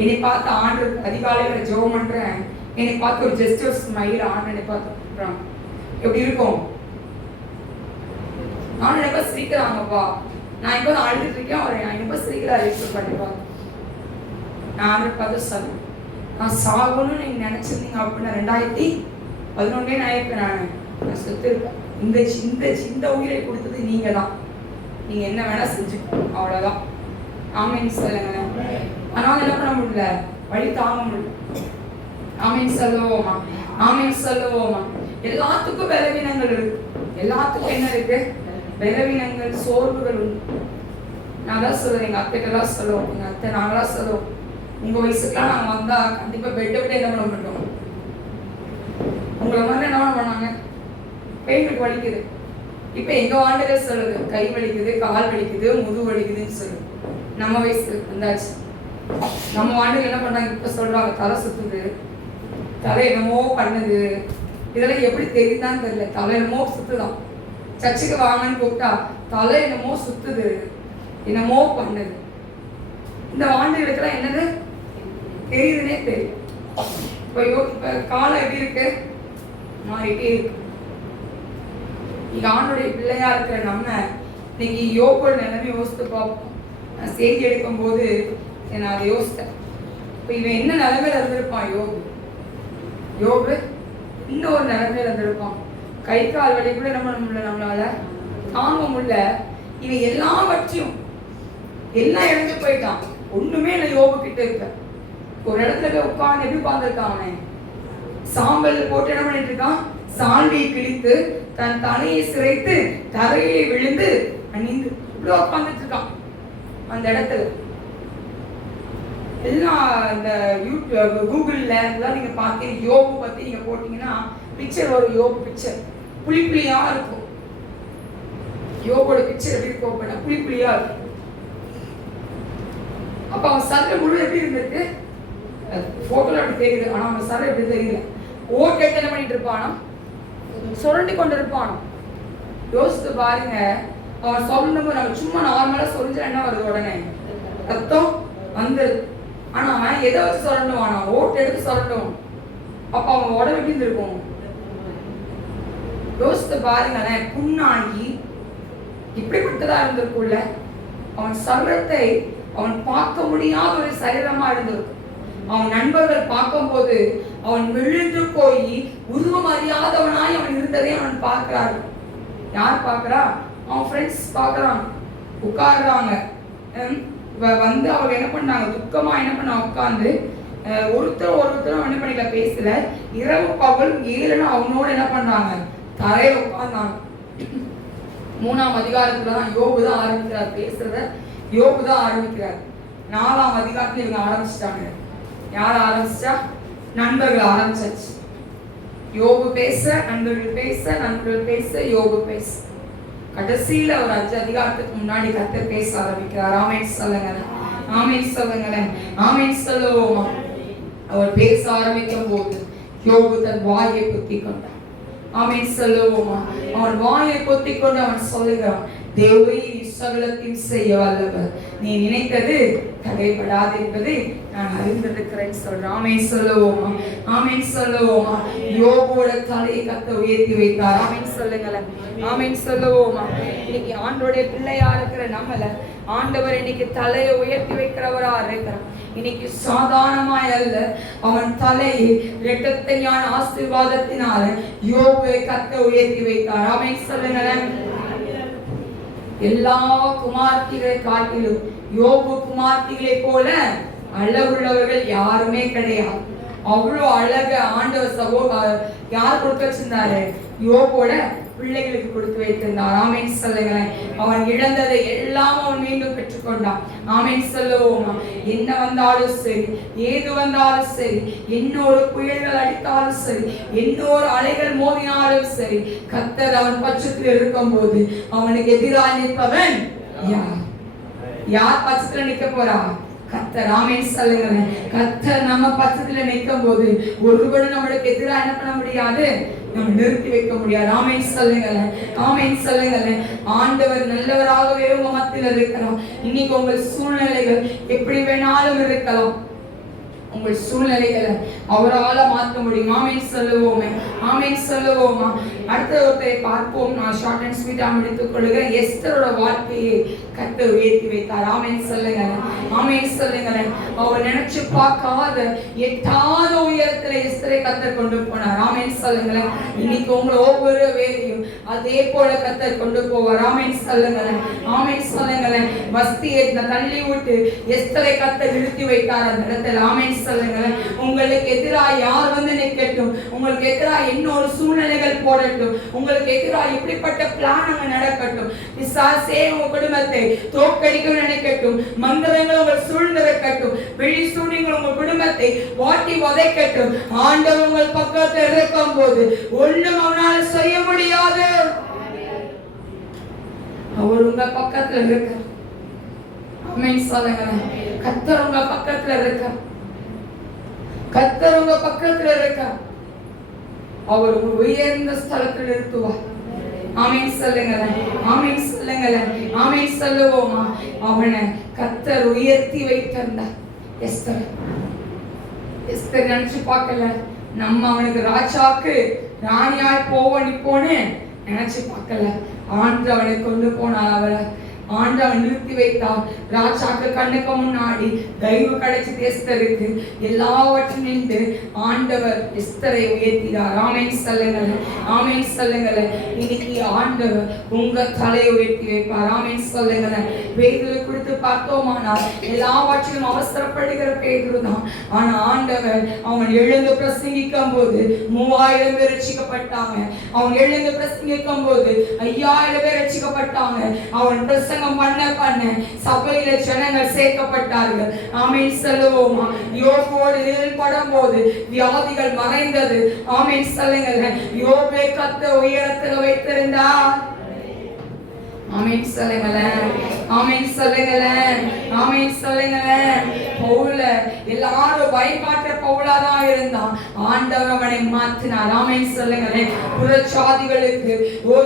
என்னை பார்த்து ஆண்டு அதிகாலையில ஜெபம் பண்றேன். என்னை பார்த்து ஒரு ஜஸ்ட் ஒரு ஸ்மைல் ஆண்டு என்னை பார்த்து எப்படி இருக்கும், நான் எப்ப சிரிக்கிறாங்கப்பா, நான் இப்ப அழுதுட்டு இருக்கேன், அவர் எப்ப சிரிக்கிறாரு கண்டிப்பா. நான் பார்த்து சொன்னேன், நான் சாகணும்னு நீங்க நினைச்சிருந்தீங்க அப்படின்னா 2011 நினைப்பேன், நான் செத்து இருப்பேன். இந்த உயிரை கொடுத்தது நீங்க தான், நீங்க என்ன வேணா செஞ்சுக்கணும், அவ்வளவுதான். ஆமென் சொல்லுங்க. ஆனால் என்ன பண்ண முடியல, வழி தாங்க முடியல. ஆமென் சொல்லுவோமா, ஆமென் சொல்லுவோமா. எல்லாத்துக்கும் பலவீனங்கள் இருக்கு, எல்லாத்துக்கும் என்ன இருக்கு, பலவீனங்கள் சோர்வுகள் உண்டு. நான் தான் சொல்லுவேன், எங்க அத்தைக்கெல்லாம் சொல்லுவோம், எங்க அத்தை நாங்களாம் சொல்லுவோம், உங்க வயசுக்குலாம் நாங்க வந்தா கண்டிப்பா பெட்டை விட்டு என்ன பண்ண மாட்டோம், உங்களை மாதிரி என்ன பண்ணாங்க, பெயினுக்கு வலிக்குது. இப்ப எங்க ஆண்டுகளே சொல்லுது, கை வலிக்குது, கால் வலிக்குது, முது வலிக்குதுன்னு சொல்லுது. நம்ம வயசு வந்தாச்சு, நம்ம ஆண்டுகள் என்ன பண்றாங்க, இப்ப சொல்றாங்க தலை சுத்துது, தலை என்னமோ பண்ணுது, இதெல்லாம் எப்படி தெரியுதான்னு தெரியல, தலை என்னமோ சுத்துதான். சர்ச்சுக்கு வாங்கன்னு கூப்பிட்டா தலை என்னமோ சுத்துது, என்னமோ பண்ணுது. இந்த ஆண்டுகளுக்கெல்லாம் என்னது தெரியுதுன்னே தெரியும். இப்ப காலம் எப்படி இருக்கு, மாறிட்டே இருக்கு. இங்க ஆண்டுடைய பிள்ளையா இருக்கிற நம்ம இன்னைக்கு யோகோட நிலைமை யோசித்து பார்ப்போம். நான் செய்தி எடுக்கும் போது நான் அதை யோசித்தேன். இப்ப இவன் என்ன நிலைமையில இருந்திருப்பான் யோபு இன்னொரு நிலைமையில இருந்திருப்பான். கை கால் வலி கூட நம்மளால தாங்க முடியல. இவன் எல்லாவற்றையும் எல்லாம் இழந்து போயிட்டான். ஒண்ணுமே இல்லை யோபு கிட்ட இருக்க. ஒரு இடத்துல போய் உட்கார்ந்து எப்படி உட்கார்ந்துருக்கான் அவன், சாம்பல் போட்டு என்ன பண்ணிட்டு இருக்கான், சால்வையை கிழித்து தன் தலையை சிரைத்து தரையை விழுந்து அணிந்து இப்படி உட்கார்ந்துட்டு இருக்கான். அந்த இடத்துல எல்லாம் இந்த யூடியூப் கூகுள்ல எல்லாம் நீங்க பார்த்தீங்க, யோபு பத்தி நீங்க போட்டீங்கன்னா பிக்சர் ஒரு யோபு பிக்சர் புளிப்புளியா இருக்கும். யோபோட பிக்சர் எப்படி இருக்கும், புளிப்புளியா இருக்கும். அப்ப அவன் சர்ற முழு எப்படி இருந்திருக்கு, போட்டோல அப்படி தெரியுது. ஆனா அவன் சர்ற எப்படி தெரியல. ஓட்டு என்ன பண்ணிட்டு இருப்பானோ, சுரண்டி கொண்டு இருப்பானோ. யோசித்து பாருங்க, அவன் சொல்லணும் நம்ம சும்மா நார்மலா சொல்லிச்சா என்ன வருது, உடனே ரத்தம் வந்துருது. ஆனா அவன் எதை வச்சு சுரண்டுவானா, ஓட்டு எடுத்து சுரண்டுவான். அப்ப அவன் உடம்பு எப்படி இருக்கும் யோசித்து பாருங்களேன். புண்ணாகி இப்படிப்பட்டதா இருந்திருக்குள்ள. அவன் சர்வத்தை அவன் பார்க்க முடியாத ஒரு சரீரமா இருந்திருக்கும். அவன் நண்பர்கள் பார்க்கும் போது அவன் விழுந்து போய் உருவம் அறியாதவனாய் அவன் இருந்ததை அவன் பார்க்கிறாரு. யார் பார்க்கிறா, அவன் ஃப்ரெண்ட்ஸ் பார்க்கறான். உட்கார்றாங்க வந்து அவங்க என்ன பண்ணாங்க, துக்கமா என்ன பண்ணாங்க, உட்கார்ந்து ஒருத்தரும் என்ன பண்ணிக்கல, பேசல. இரவு பகல் 7 அவனோட என்ன பண்றாங்க, தரையில உட்கார்ந்தாங்க. 3ஆம் அதிகாரத்துல தான் யோபு தான் ஆரம்பிக்கிறார் பேசுறத. யோபு தான் ஆரம்பிக்கிறார். 4ஆம் அதிகாரத்துல இவங்க ஆரம்பிச்சிட்டாங்க. யார் ஆரம்பிச்சா, நண்பர்கள் ஆரம்பிச்சாச்சு. யோபு பேச, நண்பர்கள் பேச, நண்பர்கள் பேச, யோபு பேச. கடைசியில ஒரு 5 அதிகாரத்துக்கு முன்னாடி கர்த்தர் பேச ஆரம்பிக்கிறார். ஆமென் சொல்லுங்களேன், ஆமென் சொல்லுங்களேன், ஆமென் சொல்லுவோமா. அவர் பேச ஆரம்பிக்கும் போது யோபு தன் வாயை பொத்திக் கொண்டான். ஆமென் சொல்லுவோமா. அவன் வாயை பொத்திக் கொண்டு அவன் சொல்லுகிறான், தேவரே சகலத்தையும் செய்ய வல்லவர், நீ நினைத்தது தடைபடாது என்பதை நான் அறிந்திருக்கிறேன் சொல்றான். ஆமென் சொல்லுவோமா, ஆமென் சொல்லுவோமா. யோபோட தலையை கர்த்தர் உயர்த்தி வைத்தார். ஆமென் சொல்லுங்களேன், ஆமென் சொல்லுவோமா. இன்னைக்கு ஆண்டவருடைய பிள்ளையா இருக்கிற நம்மள ஆண்டவர் இன்னைக்கு தலையை உயர்த்தி வைக்கிறவரா இருக்கிறார். இன்னைக்கு சாதாரணமாய் அல்ல, அவன் தலையை இரட்டத்தனியான ஆசீர்வாதத்தினால யோபுவை கர்த்தர் உயர்த்தி வைத்தார். ஆமென் சொல்லுங்களேன். எல்லா குமார்த்திகளை காட்டிலும் யோபு குமார்த்திகளை போல அழகுள்ளவர்கள் யாருமே கிடையாது. அவ்வளோ அழக ஆண்டவர் யார் கொடுத்து வச்சிருந்தாரு, யோபோட பிள்ளைகளுக்கு கொடுத்து வைத்திருந்தார். ஆமென் சொல்லுங்களேன். அவன் இழந்ததை எல்லாம் அவன் மீண்டும் பெற்றுக்கொண்டான். ஆமென் சொல்லுவோமா. என்ன வந்தாலும் சரி, ஏது வந்தாலும் சரி, என்னோட புயல்கள் அடித்தாலும் சரி, என்னோட அலைகள் மோதினாலும் சரி, கர்த்தர் அவன் பட்சத்தில் இருக்கும் போது அவனுக்கு எதிராக நிற்பவன் யார்? யார் பட்சத்துல நிற்க போறா? கர்த்தர். ஆமென் சொல்லுங்களேன். கர்த்தர் நம்ம பட்சத்துல நிற்கும் போது ஒருவரும் நம்மளுக்கு எதிராக என்ன பண்ண முடியாது, நம்ம நிறுத்தி வைக்க முடியாது. ஆமென் சொல்லுங்களேன், ஆமென் சொல்லுங்களேன். ஆண்டவர் நல்லவராகவே உங்க மத்தியில் இருக்கிறோம். இன்னைக்கு உங்கள் சூழ்நிலைகள் எப்படி வேணாலும் இருக்கலாம், உங்கள் சூழ்நிலைகளை அவரால மாற்ற முடியும். ஆமென் சொல்லுவோமே, ஆமென் சொல்லுவோமா. அடுத்த ஒருத்தரை பார்ப்போம். நான் ஷார்ட் அண்ட் ஸ்வீட்டா முடித்துக் கொள்கிறேன். எஸ்தரோட வாழ்க்கையை கர்த்தர் உயர்த்தி வைத்தார். ஆமென் சொல்லுங்களேன், ஆமென் சொல்லுங்களேன். அவர் நினைச்சு பார்க்காத எட்டாத உயரத்துல எஸ்தரை கர்த்தர் கொண்டு போனார். ஆமென் சொல்லுங்களேன். இன்னைக்கு உங்களை ஒவ்வொரு வேலையும் அதே போல கர்த்தர் கொண்டு போவார். ஆமென் சொல்லுங்களேன், ஆமென் சொல்லுங்களேன். வஸ்தியை தள்ளி விட்டு எஸ்தரை கர்த்தர் நிறுத்தி வைத்தார் அந்த இடத்துல. ஆமென் சொல்லுங்களேன். உங்களுக்கு எதிராக யார் வந்து நிற்கட்டும், உங்களுக்கு எதிராக இன்னொரு சூழ்நிலைகள் போடட்டும், உங்களுக்கு எதிராக இப்படிப்பட்ட பிளான் அங்க நடக்கட்டும், பிசாசே உங்க குடும்பத்தை தோற்கடிக்க நினைக்கட்டும், மந்திரங்கள் உங்கள் சூழ்ந்திருக்கட்டும், வெளி சூழ்நிலைகள் உங்கள் குடும்பத்தை வாட்டி வதைக்கட்டும், ஆண்டவர் உங்கள் பக்கத்தில் இருக்கும் போது ஒண்ணும் அவனால செய்ய முடியாது. அவர் உங்க பக்கத்துல இருக்க. ஆமென் சொல்லுங்களேன். கர்த்தர் உங்க பக்கத்துல இருக்க. கர்த்தர் உங்க பக்கத்துல இருக்க. அவர் உயர்ந்த ஸ்தலத்தில் நிறுத்துவார். ஆமென் சொல்லுங்களேன், ஆமென் சொல்லுங்களேன், ஆமென் சொல்லுவோமா? அவனை கர்த்தர் உயர்த்தி வைத்திருந்தார். எஸ்தர் நினைச்சு பார்க்கல, நம்ம அவனுக்கு ராஜாக்கு ராணியாய் நிப்போன்னு நினைச்சு பார்க்கல. ஆண்டவனை கொண்டு போனார். அவரை ஆண்டவன் நிறுத்தி வைத்தார். ராஜாக்கு கண்ணுக்கு முன்னாடி தயவு கிடைச்சி எஸ்தருக்கு எல்லாவற்றும் நின்று ஆண்டவர் எஸ்தரை உயர்த்தினார். ஆமென் சொல்லுங்கள், ஆமென் சொல்லுங்கள். இன்னைக்கு ஆண்டவர் உங்க தலையை உயர்த்தி வைப்பார். ஆமென் சொல்லுங்கள். பேதுரு குறித்து பார்த்தோமானால் எல்லாவற்றிலும் அவசரப்படுகிற பேதுரு தான். ஆனா ஆண்டவர் அவன் எழுந்து பிரசங்கிக்கும் போது 3000 பேர் ரட்சிக்கப்பட்டாங்க. அவன் எழுந்து பிரசங்கிக்கும் போது 5000 பேர் ரட்சிக்கப்பட்டாங்க. அவன் பிரசங்கம் பண்ண சபையில ஜனங்கள் சேர்க்கப்பட்டார்கள். ஆமென் சொல்லுவோமா? யோபோடு நிழல் படும் போது வியாதிகள் மறைந்தது. ஆமென் சொல்லுங்கள். யோபை கர்த்தர் உயரத்தில் வைத்திருந்தார். ஆமென் சொல்லுங்களேன், ஆமென் சொல்லுங்களேன், ஆமென் சொல்லுங்களேன். பவுல எல்லாரும் பயக்காட்ட பவுலாதான் இருந்தான். ஆண்டவர் அவனை மாற்றினார். ஆமென் சொல்லுங்களேன். புறச்சாதிகளுக்கு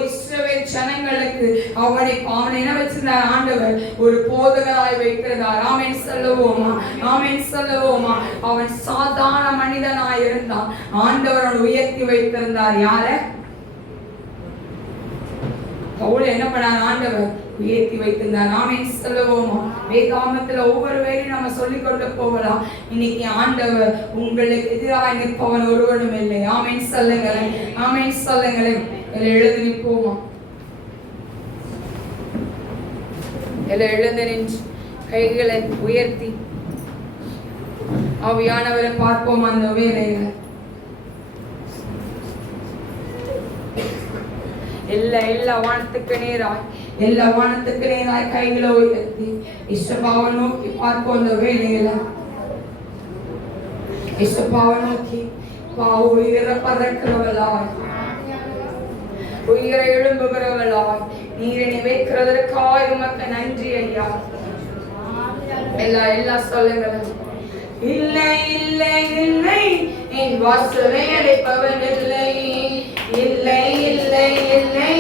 இஸ்ரவேல் ஜனங்களுக்கு அவனை என்ன வச்சிருந்தார்? ஆண்டவர் ஒரு போதகராய் வைத்திருந்தார். ஆமென் சொல்லுவோமா? ஆமென் சொல்லுவோமா? அவன் சாதாரண மனிதனாய் இருந்தான். ஆண்டவர் அவனை உயர்த்தி வைத்திருந்தார். யார? பவுல் என்ன பண்ணார்? ஆண்டவர் உயர்த்தி வைத்திருந்தார். ஆமென் சொல்லுவோமா? வேதாகமத்துல ஒவ்வொரு வேளையும் நம்ம சொல்லிக் கொண்டு போகலாம். இன்னைக்கு ஆண்டவர் உங்களுக்கு எதிராக நிற்பவன் ஒருவனும் இல்லை. ஆமென் சொல்லுங்களேன், ஆமென் சொல்லுங்களேன். எழுந்து நிற்போமா? எழுந்து நின்று கைகளை உயர்த்தி ஆவியானவரை பார்ப்போம். அந்த வேலையில எல்லா வானத்துக்கு நேராய் கைகளை உயர்த்தி இயேசுவை நோக்கி பார்ப்போம். அந்த வேலையில இயேசுவை நோக்கி உயிரை பறக்கிறவளாய், உயிரை எழும்புகிறவளாய் நீரை வைக்கிறதற்காக உமக்கு நன்றி ஐயா. எல்லாம் சொல்லுங்கள். இல்லை இல்லை இல்லை, என் வாசலை அடைப்பவன் இல்லை. இல்லை இல்லை இல்லை,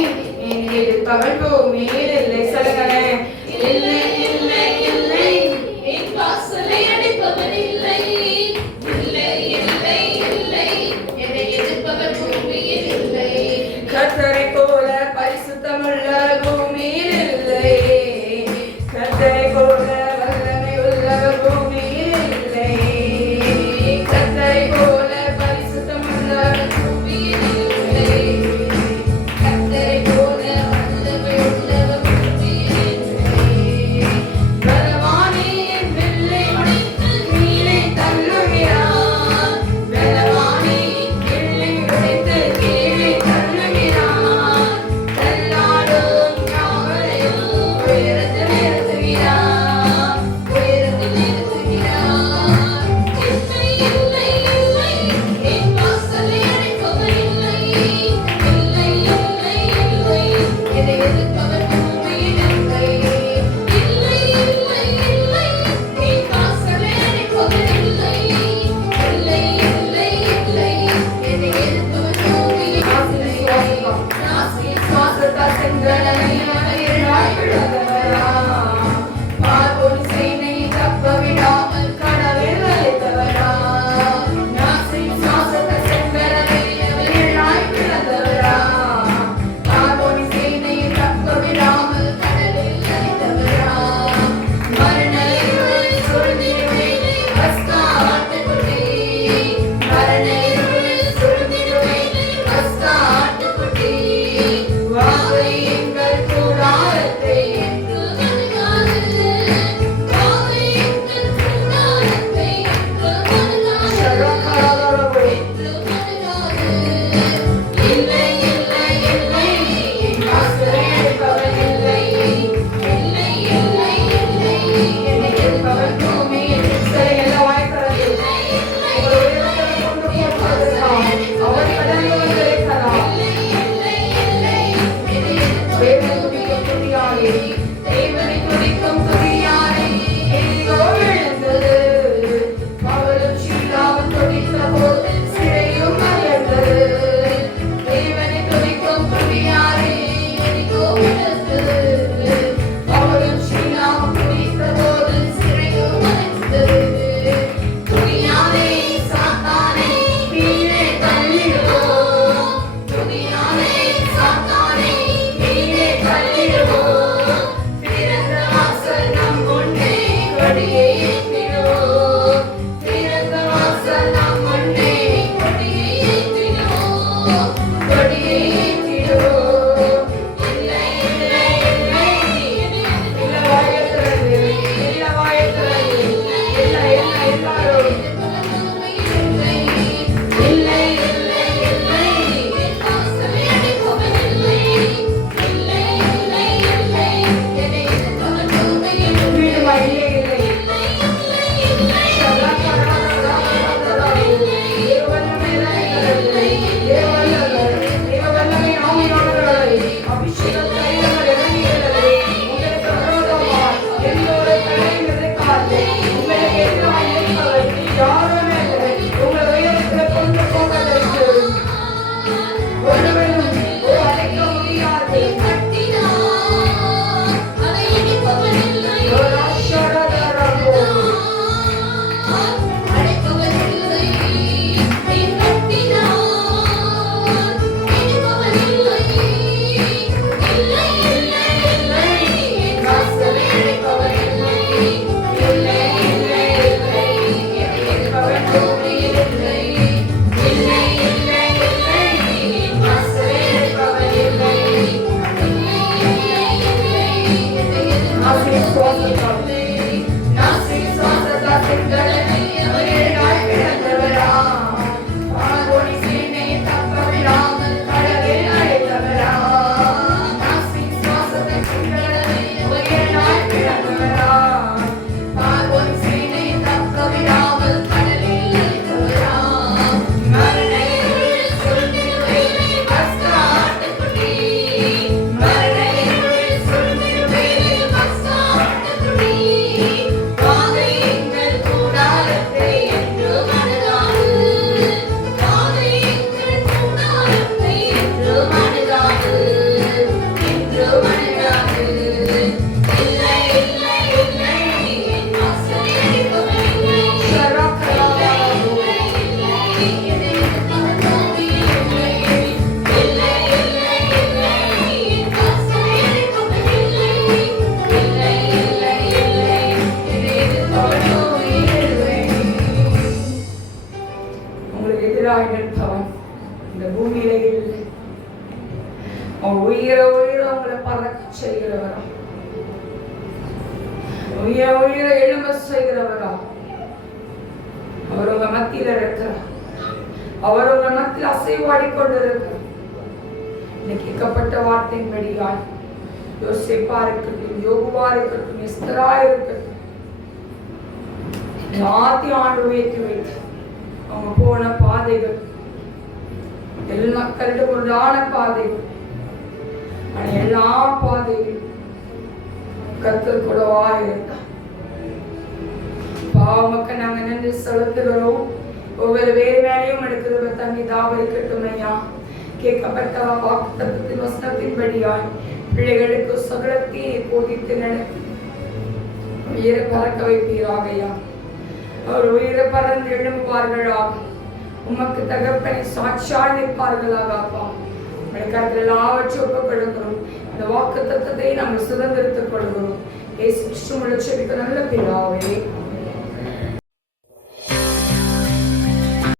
என் எதிர்ப்பவன் பூமியில் இல்லை. சொல்லுங்களேன். இல்லை இல்லை இல்லை, என் வாசலை அடைப்பவன் இல்லை. இல்லை இல்லை இல்லை, என்னை எதிர்ப்பவன் பூமியில் இல்லை. கர்த்தரை போல பரிசுத்தமுள்ள பூமியில் இல்லை. கர்த்தரை போல வல்லமை உள்ளவர் பூமியில் இல்லை. கர்த்தரை போல பரிசுத்தமுள்ள பூமியில் இல்லை. கர்த்தரை போல வல்லமை உள்ளவர் பூமியில் இல்லை. பலவானே என் வில்லை உடைத்து கீழே தள்ளுகிறார். பலவானே வில்லை உடைத்து கீழே தள்ளுகிறார். தள்ளாடும் யாவரையும் உயரத்தில் நிறுத்துகிறார். உயரத்தில் நிறுத்துகிறார். இல்லை இல்லை இல்லை, என் வாசலை அடைப்பவர் இல்லை. இல்லை இல்லை இல்லை, என்னை எதிர்ப்பவர் பூமியில் இல்லை. இல்லை இல்லை இல்லை, என் வாசலை அடைப்பவர் இல்லை. இல்லை இல்லை இல்லை, என்னை எதிர்ப்பவர் பூமியில் இல்லை. நாசியின் சுவாசத்தால் செங்கடலை மலையிலாய் விழுந்தவரா. பார்வோன் சேனையை தப்ப விடாமல் கடலில் அழைத்தவரா. நாசியின் சுவாசத்தால் செங்கடலை மலையிலாய் விழுந்தவரா. பார்வோன் சேனையை தப்ப விடாமல் கடலில் அழைத்தவரா. மரண இருளில் சூழ்ந்திடுவே பஸ்கா ஆட்டுக்குட்டி. மரண இருளில் சூழ்ந்திடுவே பஸ்கா ஆட்டுக்குட்டி. வாவை எங்கள் கூடாரத்தை என்று வணங்காது. வாவை எங்கள் கூடாரத்தை என்று வணங்காது. என்று வணங்காது. இல்லை இல்லை இல்லை, என் வாசலை அடைப்பவர் இல்லை. இல்லை இல்லை இல்லை, என்னை எதிர்ப்பவர் பூமியில் இல்லை. எல்லாம் வாய்க்கிறது. ஒரு இடத்தில் கொண்டு போவதற்காக அவர் கடந்து வந்திருக்கிறார். தேவனை துதிக்கும் துதியாரே, தேவனை துதிக்கும் துதியாரே, எங்கோ எழுந்தது. பவுலும் சீலாவும் துதித்த போது சிறையும் அயர்ந்தது. சில தைரியங்கள் இறங்குகிறது. உங்களுக்கு விரோதமாய் எந்த ஒரு தடையும் இருக்காது. உங்களுக்கு எதிராக இருப்பவர் யாருமே இல்லை. உங்களை உயரத்தில் கொண்டு போவதற்கு ஒருவனும் அழைக்க முடியாது. ஒரு ஆசீர்வாதம் இருப்பவன் இந்த பூமியில இல்லை. அவன் உயிர உங்களை பறக்க செய்கிறவரா, உயிர எழும்ப செய்கிறவரா. அவர் உங்க மத்தியில இருக்கிறார். அவர் உங்க மத்தியில் அசைவாடி கொண்டு இருக்கிறார். இன்னைக்கு கேட்கப்பட்ட வார்த்தையின்படியால் யோசேப்பா இருக்கட்டும், யோகுவா இருக்கட்டும், எஸ்தரா இருக்கட்டும், எல்லாத்தையும் ஆண்டு உயர்த்தி வைத்து அவங்க போன பாதைகள் எல்லா கரடு கொண்டான பாதைகள், ஆனா எல்லா பாதைகளும் கர்த்தர் கூடவா இருக்கார். பாவமக்க நாங்க நன்றி செலுத்துகிறோம். ஒவ்வொரு வேறு வேலையும் எடுக்கிறது தண்ணி தாவ இருக்கட்டும் ஐயா. கேட்கப்பட்ட வாக்குத்தத்தத்தின் வசனத்தின்படியாய் பிள்ளைகளுக்கு சகலத்தை போதித்து நடத்தி உயிரை பறக்க வைப்பீராக ஐயா. அவர் உயிரை பறந்து எழும்புவார்களாக. உமக்கு தகப்பனை சாட்சியாய் நிற்பார்களாக. அப்பா உங்களுக்கு அதில் எல்லாவற்றையும் ஒப்புக் கொடுக்கிறோம். இந்த வாக்குத்தத்தத்தை நாங்கள் சுதந்திரத்துக் கொள்கிறோம். இயேசு கிறிஸ்துவின் நல்ல பிதாவே.